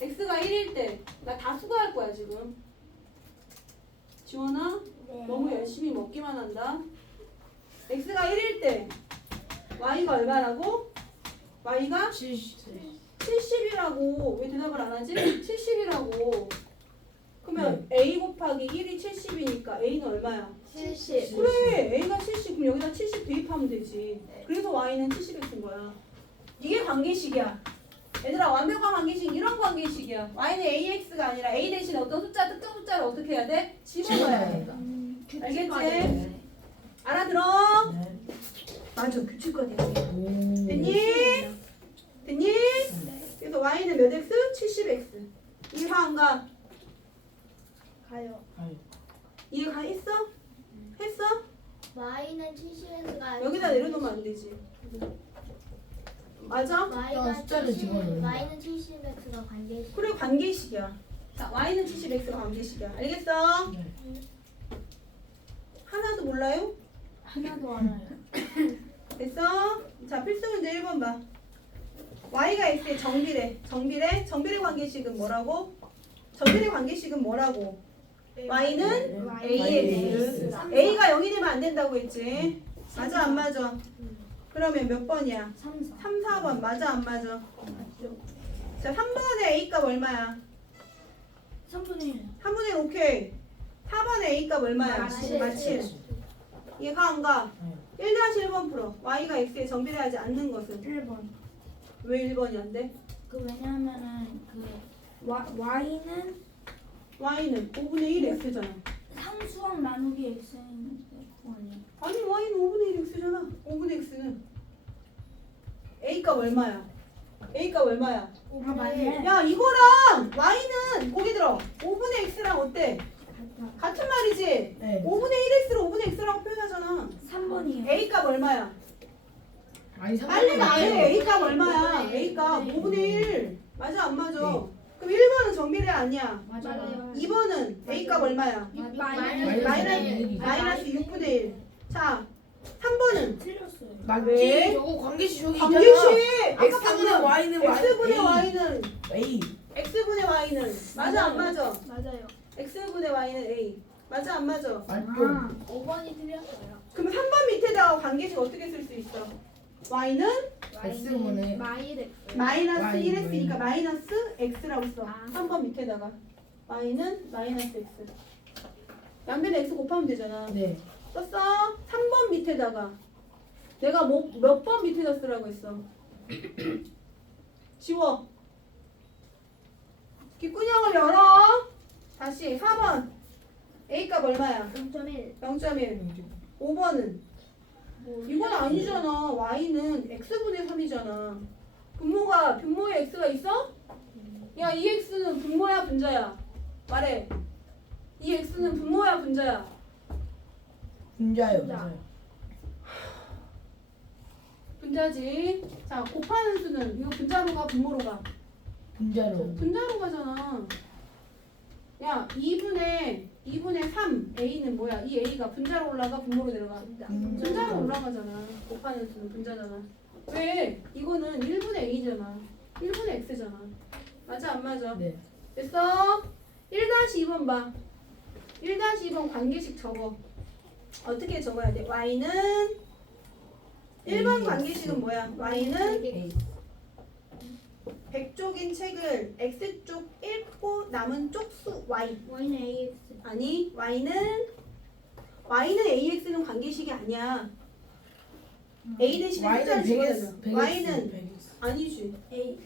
x가 1일 때 나 다 수고할 거야 지금. 지원아 너무 열심히 먹기만 한다. x가 1일 때 y가 얼마라고? y가 70이라고. 왜 대답을 안 하지? 70이라고. 그러면 a 곱하기 1이 70이니까 a는 얼마야? 70 그래 a가 70. 그럼 여기다 70 대입하면 되지. 그래서 y는 70x인 거야. 이게 관계식이야. 얘들아 완벽한 관계식 이런 관계식이야. y는 ax가 아니라 a 대신 어떤 숫자 특정 숫자를 어떻게 해야 돼? 집어넣어야 돼. 알겠지? 알아들어? 네. 맞아, 규칙과 대비. 오. 됐니? 됐니? 그래서 y는 몇 x? 70x. 이해가 안 가? 가요. 아유. 이해가 했어? 했어? Y는 70X가 여기다 내려놓으면 안 되지. 맞아? 야, 숫자를 집어넣는다. Y는 70X가 관계식. 그래, 관계식이야. 자, y는 70x가 관계식이야. 알겠어? 네. 하나도 몰라요? 하나도 알아요. 됐어? 자, 필수 문제 1번 봐. y가 x의 정비례. 정비례 관계식은 뭐라고? 정비례 관계식은 뭐라고? y는 ax. a가 0이 되면 안 된다고 했지? 맞아, 안 맞아? 그러면 몇 번이야? 3, 4. 3, 4번. 맞아, 안 맞아? 자, 3번의 a값 얼마야? 3분의 1. 3분의 1 오케이. 4번의 a값 얼마야? 마칠. 이해가 안 가? 네. 1-1번 풀어. y가 x에 정비례하지 않는 것은? 1번. 왜 1번이 안 돼? 왜냐하면은 Y는 y는 5분의 1 x잖아. 상수항 나누기 X인데 아니야. 아니 y는 5분의 1 x잖아. 5분의 x는 a값 얼마야? a값 얼마야? 맞네. 야 이거랑 y는 고개 들어. 5분의 x랑 어때? 같은 말이지? 네. 5분의 1x를 5분의 x라고 표현하잖아. 3번이요. a값 얼마야? 아니, 빨리 말해. a값 5분의 얼마야? 1. a값 네. 5분의 1. 맞아 안 맞아? 네. 그럼 1번은 정비례 아니야. 맞아요. 2번은 a값 얼마야? 마이너스 6분의 1. 자 3번은 틀렸어요. 맞지? 왜? 저거 관계식 저기 관계식. 있잖아. X분의 Y는 x분의 A. y는 A. x분의 y는 맞아 안 맞아? 맞아요. x분의 y는 a. 맞아 안 맞아? 맞죠? 5번이 틀렸어요. 그럼 3번 밑에다가 관계식 어떻게 쓸 수 있어? y는 X분의 마이너스 Y. 1 했으니까 마이너스 x라고 써. 아. 3번 밑에다가 y는 마이너스 x. 양변에 x 곱하면 되잖아. 네. 썼어? 3번 밑에다가 내가 뭐, 몇 번 밑에다 쓰라고 했어? 지워. 귓구녕을 열어. 다시 4번 a값 얼마야? 0.1. 0.1. 5번은 이건 아니잖아. y는 x분의 3이잖아. 분모에 x가 있어? 야, 이 x는 분모야 분자야? 말해. 이 x는 분모야 분자야? 분자요. 분자. 맞아요. 분자지. 자, 곱하는 수는 이거 분자로 가 분모로 가? 분자로. 분자로 가잖아. 야, 2분의 3 a는 뭐야? 이 a가 분자로 올라가 분모로 내려가? 분자로 올라가잖아. 곱하는 수는 분자잖아. 왜? 이거는 1분의 a잖아. 1분의 x잖아. 맞아 안 맞아? 네. 됐어? 1-2번 봐. 1-2번 관계식 적어. 어떻게 적어야 돼? y는 1번 관계식은 뭐야? y는 A. 100쪽인 책을 x쪽 읽고 남은 쪽수 y. Y는 AX. 아니 y는 ax는 관계식이 아니야. a 대신에 Y는 숫자를 100X. 집어넣어. y는 아니지. A.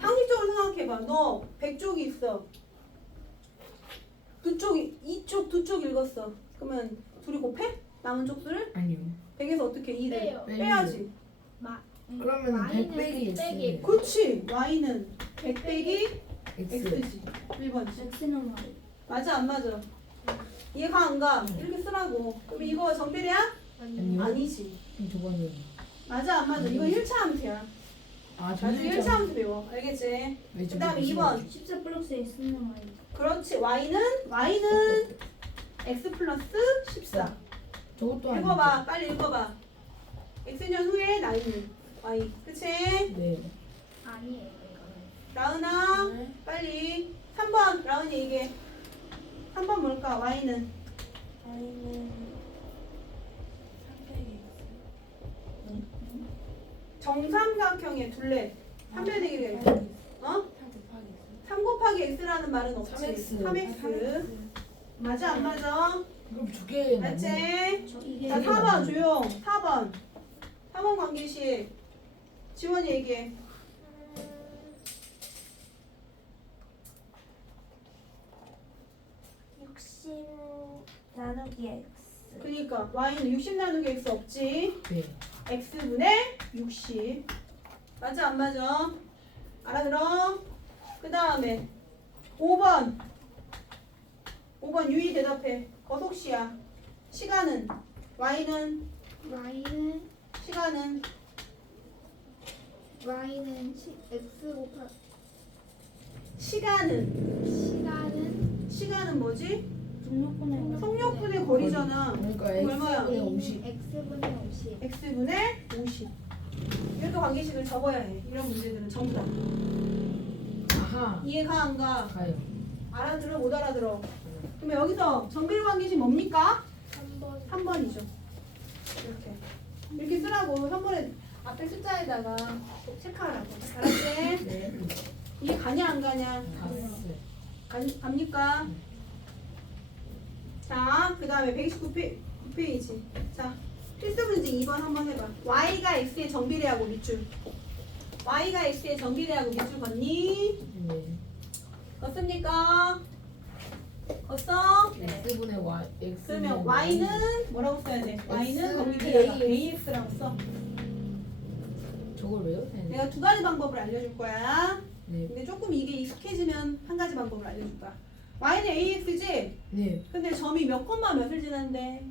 상식적으로 생각해봐. 너 100쪽이 있어. 이쪽 두 쪽 읽었어. 그러면 둘이 곱해? 남은 쪽수를? 아니요. 100에서 어떻게 2를 빼요. 빼야지. 그러면 100 빼기 X. 그렇지. y는 100 빼기 X. x지. 1번. X는 Y. 맞아 안 맞아? 이해가 안 가? 이렇게 쓰라고. 그럼 이거 정비례야? 아니요. 아니지. 저거는. 맞아 안 맞아? 이거 1차 함수야. 아, 나중에 1차 함수 배워. 알겠지? 왜 그 다음에 저거 2번. 14 플러스 X는 Y. 그렇지. y는 x 플러스 14. 저것도 아니고. 읽어봐. 빨리 읽어봐. x년 후에 나이는 y. 그치? 네. 아니에요. 라은아 네. 빨리 3번 라은이 얘기해. 3번 뭘까? y는 정삼각형의 둘레 3배 되기가 있어. 어? 3 곱하기 x라는 말은 없지. 3x. 3x. 맞아 안 맞아? 그럼 두 개. 맞지? 이게 자 4번 조용. 4번 관계식 지원이 얘기해. 60 나누기 X 그러니까 y는 60 나누기 x 없지. 네. x분의 60. 맞아 안 맞아? 알아들어? 그 다음에 5번 유희 대답해. 거속시야. 시간은 y는 시간은 x 곱하기 시간은 뭐지? 등록분의 속력분의 거리잖아. 그러니까 얼마야? x분의 50. x분의 50 x분의 50. 이렇게 관계식을 적어야 해. 이런 문제들은 전부 다. 아하. 이해가 안 가? 가요. 알아들어 못 알아들어? 그러면 여기서 정비례 관계식 뭡니까? 3번 3번이죠. 이렇게 쓰라고 3번에 앞에 숫자에다가 꼭 체크하라고. 알았지? 네. 이해 가냐 안 가냐? 갔어요. 갑니까? 자, 그 다음에 129페이지. 자, 필수 문제 2번 한번 해봐. y가 x의 정비례하고 밑줄. y가 x의 정비례하고 밑줄 걷니? 네. 걷습니까? 걷어? x분의 y. 그러면 y는 뭐라고 써야 돼? y는 X, 거기다가 A. ax라고 써. 저걸 외워야 되는데. 내가 두 가지 방법을 알려줄 거야. 네. 근데 조금 이게 익숙해지면 한 가지 방법을 알려줄 거야. y는 ax지? 네. 근데 점이 몇 콤마 몇을 지난데?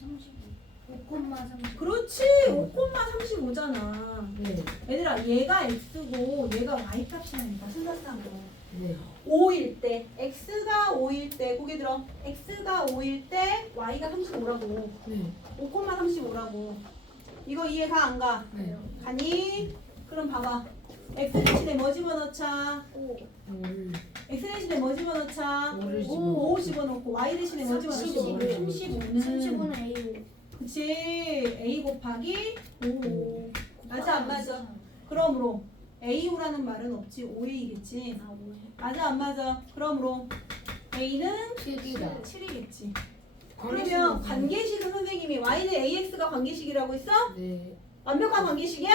35 30 그렇지. 5,35잖아. 네. 얘들아 얘가 x고 얘가 y 값이라니까 순서상으로. 네. 5일 때 x가 5일 때 고개 들어. x가 5일 때 y가 35라고. 네. 5,35라고. 이거 이해가 안 가? 네. 가니? 그럼 봐봐. x 대신에 뭐 집어넣자? 5 x 대신에 뭐 집어넣자? 5를 5 집어넣고 y 대신에 뭐 집어넣자? 35. 35는 30분의 A 그치. a 곱하기 5. 맞아 안 맞아? 그러므로 a우라는 말은 없지. 5a겠지. 맞아 안 맞아? 그러므로 a는 7이다. 7이겠지. 그러면 관계식은 선생님이 y는 ax가 관계식이라고 했어? 네. 완벽한 관계식이야?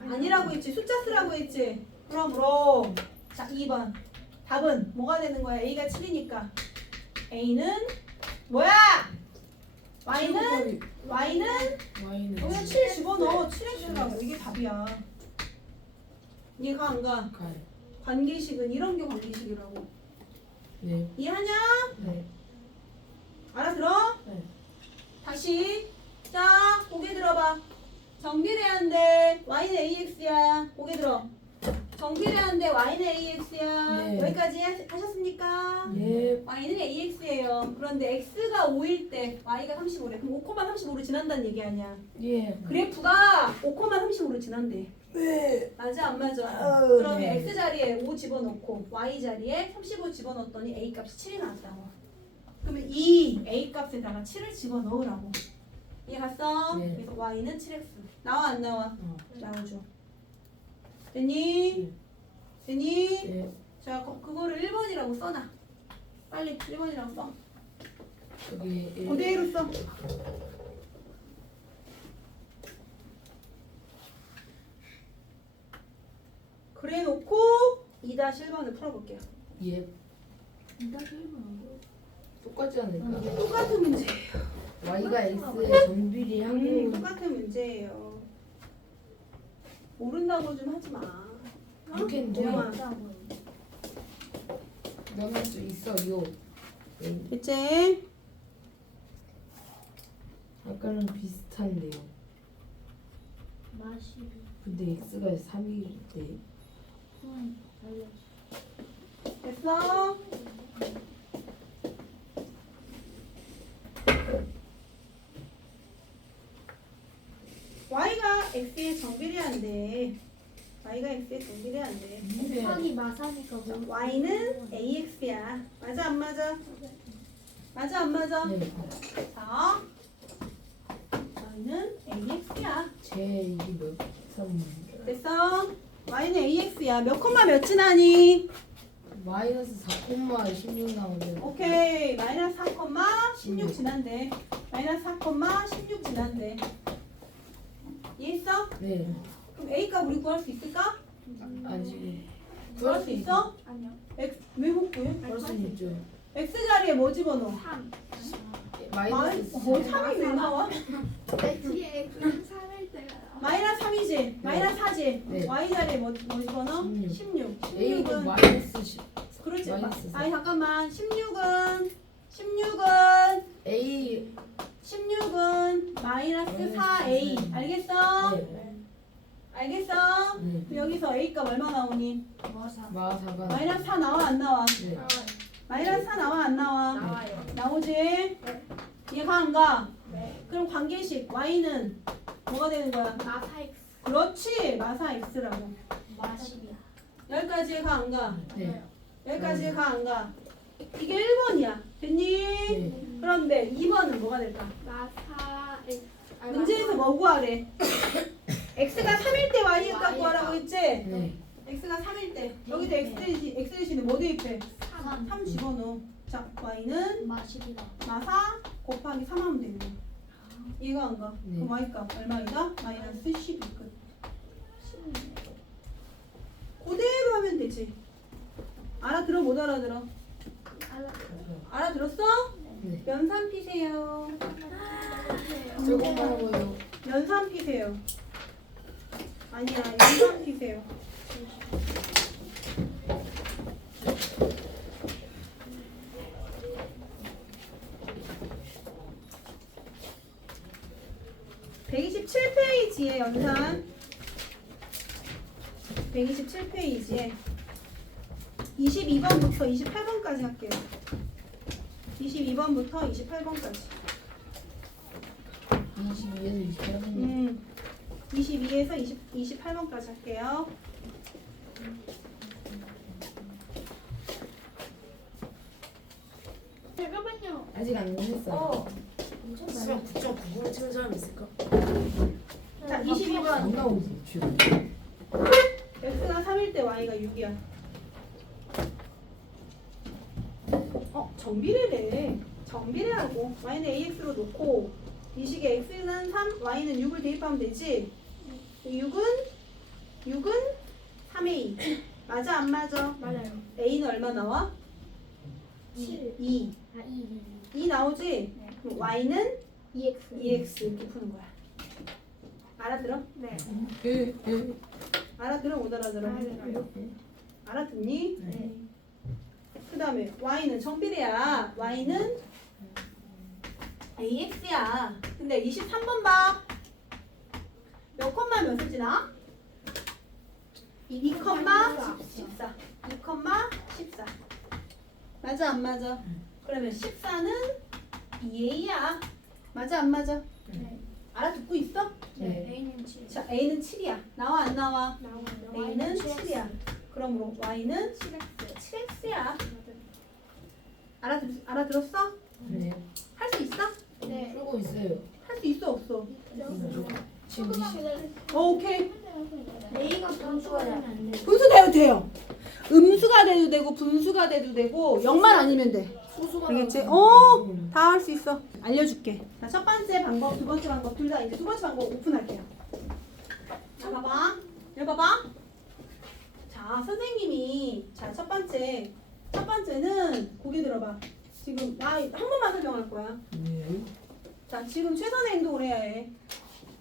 아니라고 했지. 숫자 쓰라고 했지. 그러므로 자 2번 답은 뭐가 되는 거야? a가 7이니까 a는 뭐야? y는 여기다 7 집어넣어. 7x라고. 이게 답이야. 이해가 안 가? 가요. 관계식은 이런 게 관계식이라고. 네. 이해하냐? 네. 알아들어? 네. 다시 자 고개 들어봐. 정비례한데 y는 ax야. 고개 들어. 정비례한데 y는 ax야. 네. 여기까지 하셨습니까? 예. y는 ax예요. 그런데 x가 5일 때 y가 35래. 그럼 5,35로 지난다는 얘기 아니야. 예. 그래프가 5,35로 지난대. 네. 맞아 안 맞아? 아, 그러면 네. x 자리에 5 집어넣고 y 자리에 35 집어넣었더니 a 값이 7이 나왔다고. 그러면 이 a 값에다가 7을 집어넣으라고. 이해 갔어? 네. 그래서 y는 7x. 나와 안 나와? 어. 나오죠. 됐니? 됐니? 네. 자 그거를 1번이라고 써놔. 빨리 1번이라고 써. 여기 그대로 써. 그래 놓고 2-1번을 풀어볼게요. 예. 똑같지 않을까? 똑같은 문제예요. y가 x의 정비례하고 똑같은 문제예요. 모른다고 좀 하지 마. 이렇게 대영아. 넣을 수 있어요. 네. 됐지? 아까랑 비슷한데요. 맛이 근데 x가 3이래. 됐어? y가 x의 정비례한데 y가 x의 정비례한데 곱하기 마사니까 y는 ax야. 맞아 안 맞아? 맞아 안 맞아? 네. 자 y는 ax야. 제 이게 몇 3? 됐어? y는 ax야. 몇 콤마 몇 지나니? 마이너스 4,16 나오는데. 오케이. 마이너스 4,16 지난대. 마이너스 4,16 지난대. 이해했어? 네. 그럼 a 값 우리 구할 수 있을까? 아직 구할 수 있어? 아니요 x 왜 못 구해? 그럴 수 있죠. x 자리에 뭐 집어넣어? 3 마이너스 3이 왜 나와? 뒤에 X는 3일 때가 나와. 마이너스 3이지? 마이너스 4지? 네. Y자리에 뭐 집어넣어? 16. 16. A도 16은 마이너스 10. 그렇지. 마이너스 4. 아니 잠깐만. 16은 A 16은 마이너스 4A. 알겠어? 네. 알겠어? 네. 그럼 여기서 A 값 얼마 나오니? 마사. 마사가 마이너스 4 나와 안 나와? 네. 마이너스 4 나와 안 나와? 나와요. 나오지? 얘가 안 가? 네. 그럼 관계식 Y는 뭐가 되는 거야? 마사 X. 그렇지. 마사 X라고. 마십이야. 여기까지 가 안 가? 네. 여기까지 가 안 가? 이게 1번이야. 됐니? 네. 그런데 2번은 뭐가 될까? 마사 X. 문제에서 뭐 구하래? X가 3일 때 Y 값 구하라고 했지? 네. X가 3일 때. 여기서 X 대신에 뭐 대입해? 3. 3 집어넣어. 자, Y는 마십이다. 마사 곱하기 3 하면 되는 거야. 이해가 안 가? 네. 그럼 Y 값 얼마이다? 마이너스 12 끝. 그대로 하면 되지. 알아들어 못 알아들어? 알아들었어? 네. 면산 피세요. 조금만 하고요. 연산 피세요. 아니야, 연산 피세요. (127페이지에) 연산 127페이지에 22번부터 28번까지 할게요. 22번부터 28번까지. 22에서 28분. 22에서 28번까지 할게요. 잠깐만요. 아직 안 했어요. 수학 9.9를 치는 사람 있을까? 자, 22번. 안 나오지 지금. x가 3일 때 y가 6이야. 정비례래. 정비례하고 y는 ax로 놓고 이 식에 x는 3, y는 6을 대입하면 되지. 6은 3a. 맞아 안 맞아? 맞아요. a는 얼마 나와? 7. 2. 아, 2. 2 나오지? 그럼 y는 2X. 2x 이렇게 푸는 거야. 알아들어? 네. 알아들어 못 알아들어? 알아들어요. 알아듣니? 네. 그 다음에 y는 정비례야. y는 ax야. 근데 23번 봐. 몇 컴마 몇 세지나? 2 컴마 14. 2 컴마 14. 맞아 안 맞아? 그러면 14는 2a야. 맞아 안 맞아? 네. 알아듣고 있어? 네. A는 7. 자, a는 7이야. 나와 안 나와? 나오는데 a는 7이야. 그러므로 y는 7X. 7x야. 알아들었어? 네. 할 수 있어? 네. 풀고 있어요. 할 수 있어 없어? 지금 20. 오케이. A가 분수가 되면 안 돼. 분수 돼도 돼요. 음수가 돼도 되고 분수가 돼도 되고 0만 아니면 돼. 소수가 알겠지? 나오지. 다 할 수 있어. 알려줄게. 자, 첫 번째 방법, 두 번째 방법 둘 다 이제 두 번째 방법 오픈할게요. 자, 봐봐. 여기 봐봐. 자, 선생님이 첫 번째는 고개 들어봐. 지금 나 한 번만 설명할 거야. 네. 자, 지금 최선의 행동을 해야 해.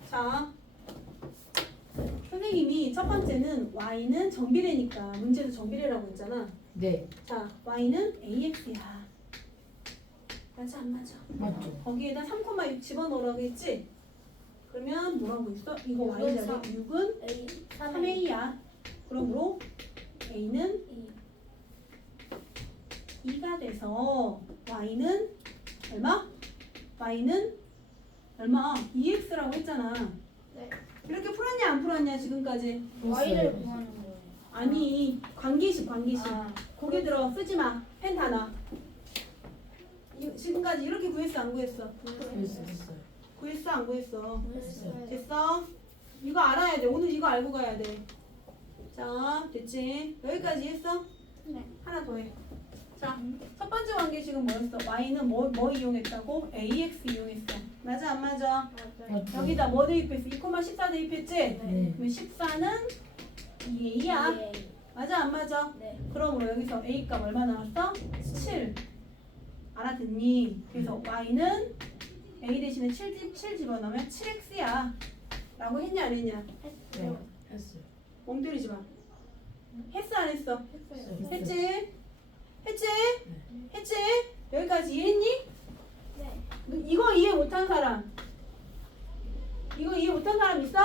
자, 선생님이 첫 번째는 y는 정비례니까 문제도 정비례라고 했잖아. 네. 자, y는 ax야. 맞아 안 맞아? 맞죠. 거기에다 3,6 집어넣으라고 했지? 그러면 뭐라고 했어? 이거 y자리 6은 A 3a야. 그러므로 a는 2가 돼서 y는 얼마? y는 얼마? 2x라고 했잖아. 네. 이렇게 풀었냐 안 풀었냐 지금까지? Y를 구하는 거예요. 아니 관계식 아. 고개 들어 쓰지 마. 펜 다 놔. 지금까지 이렇게 구했어 안 구했어? 있었어요. 구했어 안 구했어? 됐어요. 됐어? 이거 알아야 돼. 오늘 이거 알고 가야 돼. 자, 됐지? 여기까지 했어? 네. 하나 더 해. 자, 첫 번째 관계식은 뭐였어? y는 뭐 이용했다고? ax 이용했어. 맞아 안 맞아? 맞아요. 여기다 뭐 대입했어? 2,14 대입했지? 네. 그러면 14는 2a야. 네. 맞아 안 맞아? 네. 그러므로 여기서 a 값 얼마 나왔어? 7. 알아듣니? 그래서 y는 a 대신에 7 집어넣으면 7x야 라고 했냐 안 했냐? 네. 했어요. 멍 때리지 마. 했어 안 했어? 했지? 했지? 했지? 여기까지 이해했니? 네. 너 이거 이해 못한 사람? 이거 이해 못한 사람 있어?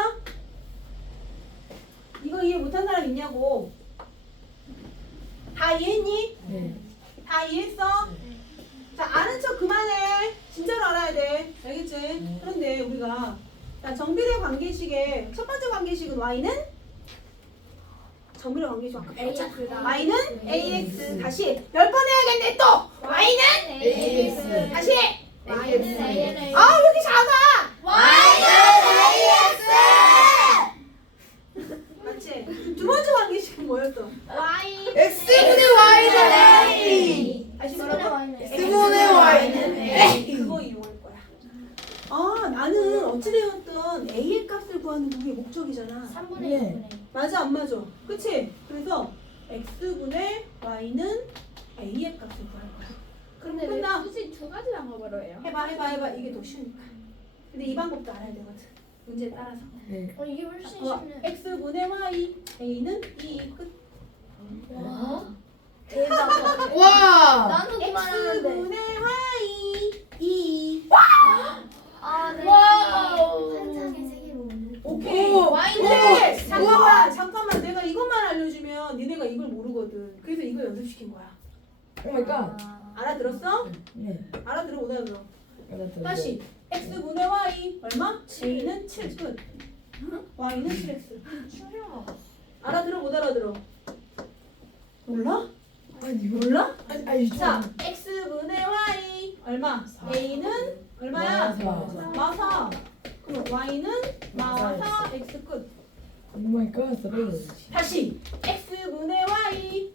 이거 이해 못한 사람 있냐고? 다 이해했니? 네. 다 이해했어? 자, 아는 척 그만해. 진짜로 알아야 돼. 알겠지? 그런데 우리가 자, 정비례 관계식의 첫 번째 관계식은 y는 정비례 관계식 아까 배웠잖아. y는 ax. 다시 10번 해야겠네 또. y는 AX. 다시. Y는 AX. 아, 왜 이렇게 작아? 맞지? 두 번째 관계식은 뭐였어? Y. X분의 Y는 A. 다시 X분의 말해봐. Y는 X분의 Y는 A. 그거 이용할 거야. 아, 나는 어찌되었든 a의 값을 구하는 게 목적이잖아. 3분의 네. 2분의 맞아 안 맞아? 그치? 그래서 x분의 y는 a의 값을 구할 거야. 그럼 근데 왜 끝나. 굳이 두 가지 방법으로 해요? 해봐 이게 더 쉬우니까. 근데 이 방법도 알아야 되거든. 문제에 따라서. 네. 이게 훨씬 와, 쉽네. x분의 y a는 2 끝. 와. 대박. 와. 나는 그만하는데. x분의 y 2. 아, 네. 와우. 한상의 세계로. 오케이. 오, 근데 우와. 잠깐만 내가 이것만 알려주면 니네가 이걸 모르거든. 그래서 이걸 연습시킨 거야. 오 마이 갓. 알아들었어? 네. 알아들어 못 알아들어? 알았어요. 다시 x분의 y 얼마? a는 7 끝. y는 7x. 알아들어 못 알아들어? 몰라? 아니 이거 몰라? 아니 자, x분의 y 얼마? a는 얼마야? 마사. 그럼 y는 마사 x 끝. 오 마이 갓. 다시 x분의 y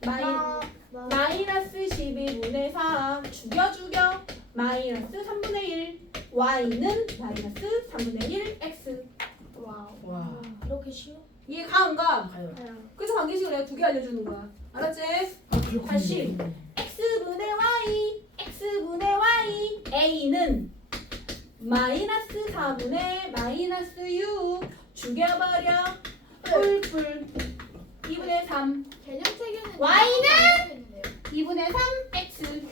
마이너스 12분의 4 죽여 마이너스 3분의 1 y는 마이너스 3분의 1 x. 와우. 와. 이렇게 쉬워? 이해 가 안 가? 가요. 그래서 관계식을 내가 2개 알려주는 거야. 알았지? 아 그렇군요. 다시. x분의 y a는 마이너스 4분의 마이너스 6 죽여버려 뿔뿔 2분의 3 개념 체계는 Y는? 2분의 3 x.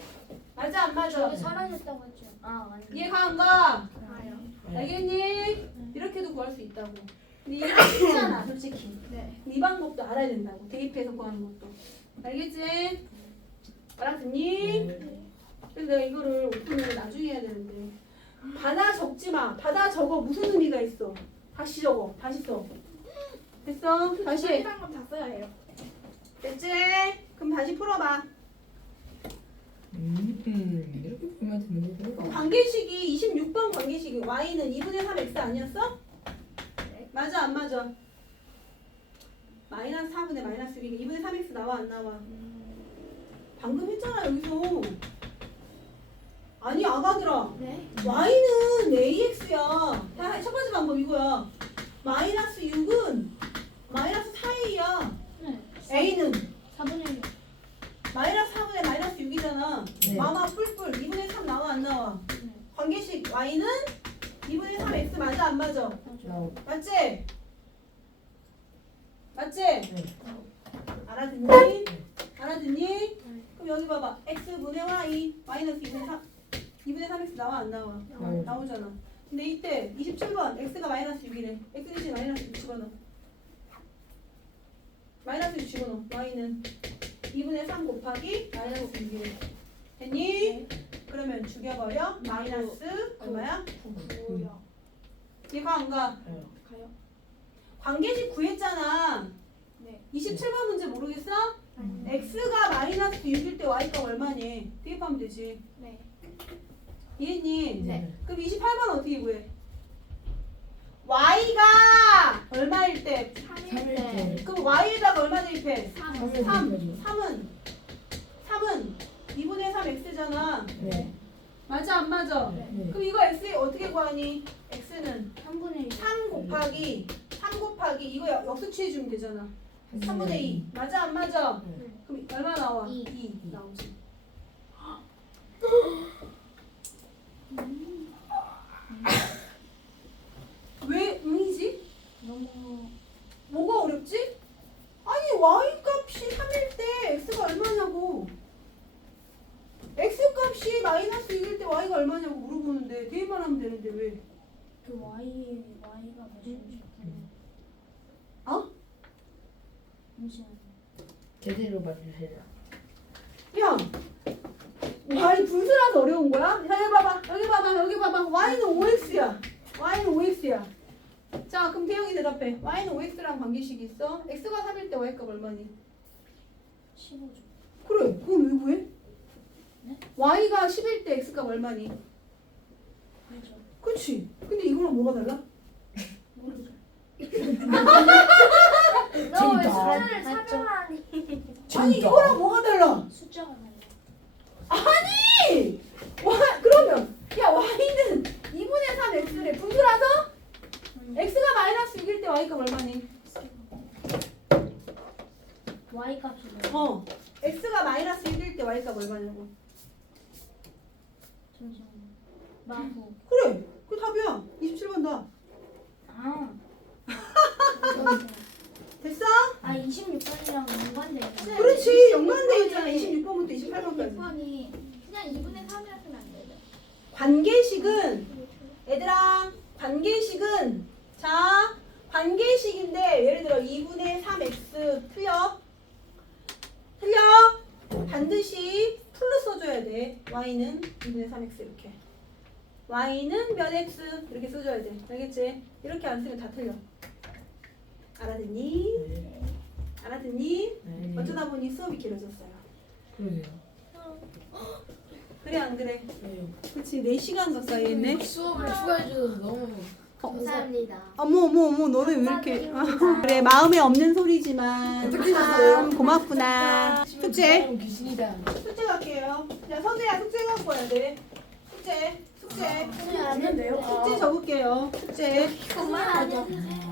맞아 안 맞아? 저기 사라졌다고 했죠. 아, 아니. 이해 가 안 가? 가요. 알겠니? 이렇게도 구할 수 있다고. 근데 이거 쉽잖아 솔직히. 네. 이 방법도 알아야 된다고. 대입해서 구하는 것도. 알겠지? 알아듣니? 그래서 내가 이거를 오픈을 나중에 해야 되는데 받아 적지 마. 받아 적어. 무슨 의미가 있어? 다시 적어. 다시 써. 됐어? 다시. 이런 건다 써야 해요. 됐지? 그럼 다시 풀어봐. 이렇게 보면 되는 거구나. 관계식이 26번 관계식이 y는 2분의 3x 아니었어? 네. 맞아 안 맞아? 마이너스 4분의 마이너스 6이니까 2분의 3x 나와 안 나와? 방금 했잖아 여기서. 아니 아가들아, 네. y는 ax야. 첫 번째 방법 이거야. 마이너스 6은 마이너스 4a야. 네. a는 4분의 1. 마이너스 4분의 마이너스 6이잖아. 네. 마마 뿔뿔 2분의 3 나와 안 나와? 네. 관계식 y는 2분의 3x 맞아 안 맞아? 나오. 맞지? 맞지? 네. 알아듣니? 알아듣니? 그럼 여기 봐봐. x분의 y 마이너스 2분의 3x 나와 안 나와? 나오. 나오잖아. 근데 이때 27번 x가 마이너스 6이래. x 대신 마이너스 6 집어넣어. 마이너스 6 집어넣어. y는 2분의 3 곱하기 마이너스 6이래. 됐니? 그러면 죽여버려. 마이너스 얼마야? 9요. 얘가 안 가. 가요? 관계식 구했잖아. 네. 27번 문제 모르겠어? x가 마이너스 6일 때 y가 얼마니? 대입하면 되지. 네. 이해했니? 네. 그럼 28번 어떻게 구해? y가 얼마일 때? 3일 때. 그럼 y에다가 얼마 대입해? 3. 3. 3은 2분의 3 x잖아. 네. 맞아 안 맞아? 네. 그럼 이거 x 어떻게 구하니? x는 3분의 1. 3 곱하기 이거 역수 취해주면 되잖아. 3분의 2. 맞아 안 맞아? 네. 그럼 얼마 나와? 이. 2 나오지. 왜 응이지? 너무 뭐가 어렵지? 아니 y 값이 3일 때 x가 얼마냐고. x 값이 마이너스 1일 때 y가 얼마냐고 물어보는데 대입만 하면 되는데 왜? 그 Y가 몇이죠? 어? 잠시만요. 제대로 말해주세요. 야, y 분수라서 어려운 거야? 자, 여기 봐봐, 여기 봐봐, 여기 봐봐. y는 5x야. y는 5x야. 자, 그럼 태영이 대답해. y는 5x랑 관계식이 있어. x가 3일 때 y값 얼마니? 15죠. 그래, 그건 왜 구해? 네? y가 10일 때 x값 얼마니? 알죠. 그치? 근데 이거랑 뭐가 달라? 모르죠. 너왜 숫자를 사별하니? 아니, 이거랑 뭐가 달라? 숫자가 달라. 아니! 그러면 야 y는 2분의 3 x래. 분수라서 x가 마이너스 6일 때 y값 얼마니? Y 값이 x가 마이너스 1일 때 y값 얼마냐고. 잠시만요. 마후. 그래, 그 답이야. 27번 답. 아. 됐어? 아 26번이랑 연관돼 있네. 그렇지, 연관돼 있잖아. 26번부터 28번까지. 26번이 그냥 2분의 3이라 쓰면 안 되죠? 관계식은 얘들아, 관계식은 자, 관계식인데 예를 들어 2분의 3x 틀려? 반드시 풀로 써줘야 돼. y는 2분의 3x 이렇게. y는 몇 x 이렇게 써줘야 돼. 알겠지? 이렇게 안 쓰면 다 틀려. 알아듣니? 네. 알아듣니? 네. 어쩌다 보니 수업이 길어졌어요. 그러게요. 그래 안 그래? 네. 그렇지. 4시간 가까이 했네. 수업을 추가해줘서 너무 감사합니다. 어머 너네 왜 이렇게 그래 마음에 없는 소리지만 어떻게 참 됐어요? 고맙구나. 숙제 귀신이다. 숙제 갈게요. 자 선우야 숙제 갖고 와야 돼. 숙제 안 했는데요? 숙제 적을게요. 숙제 그만 안 했는데.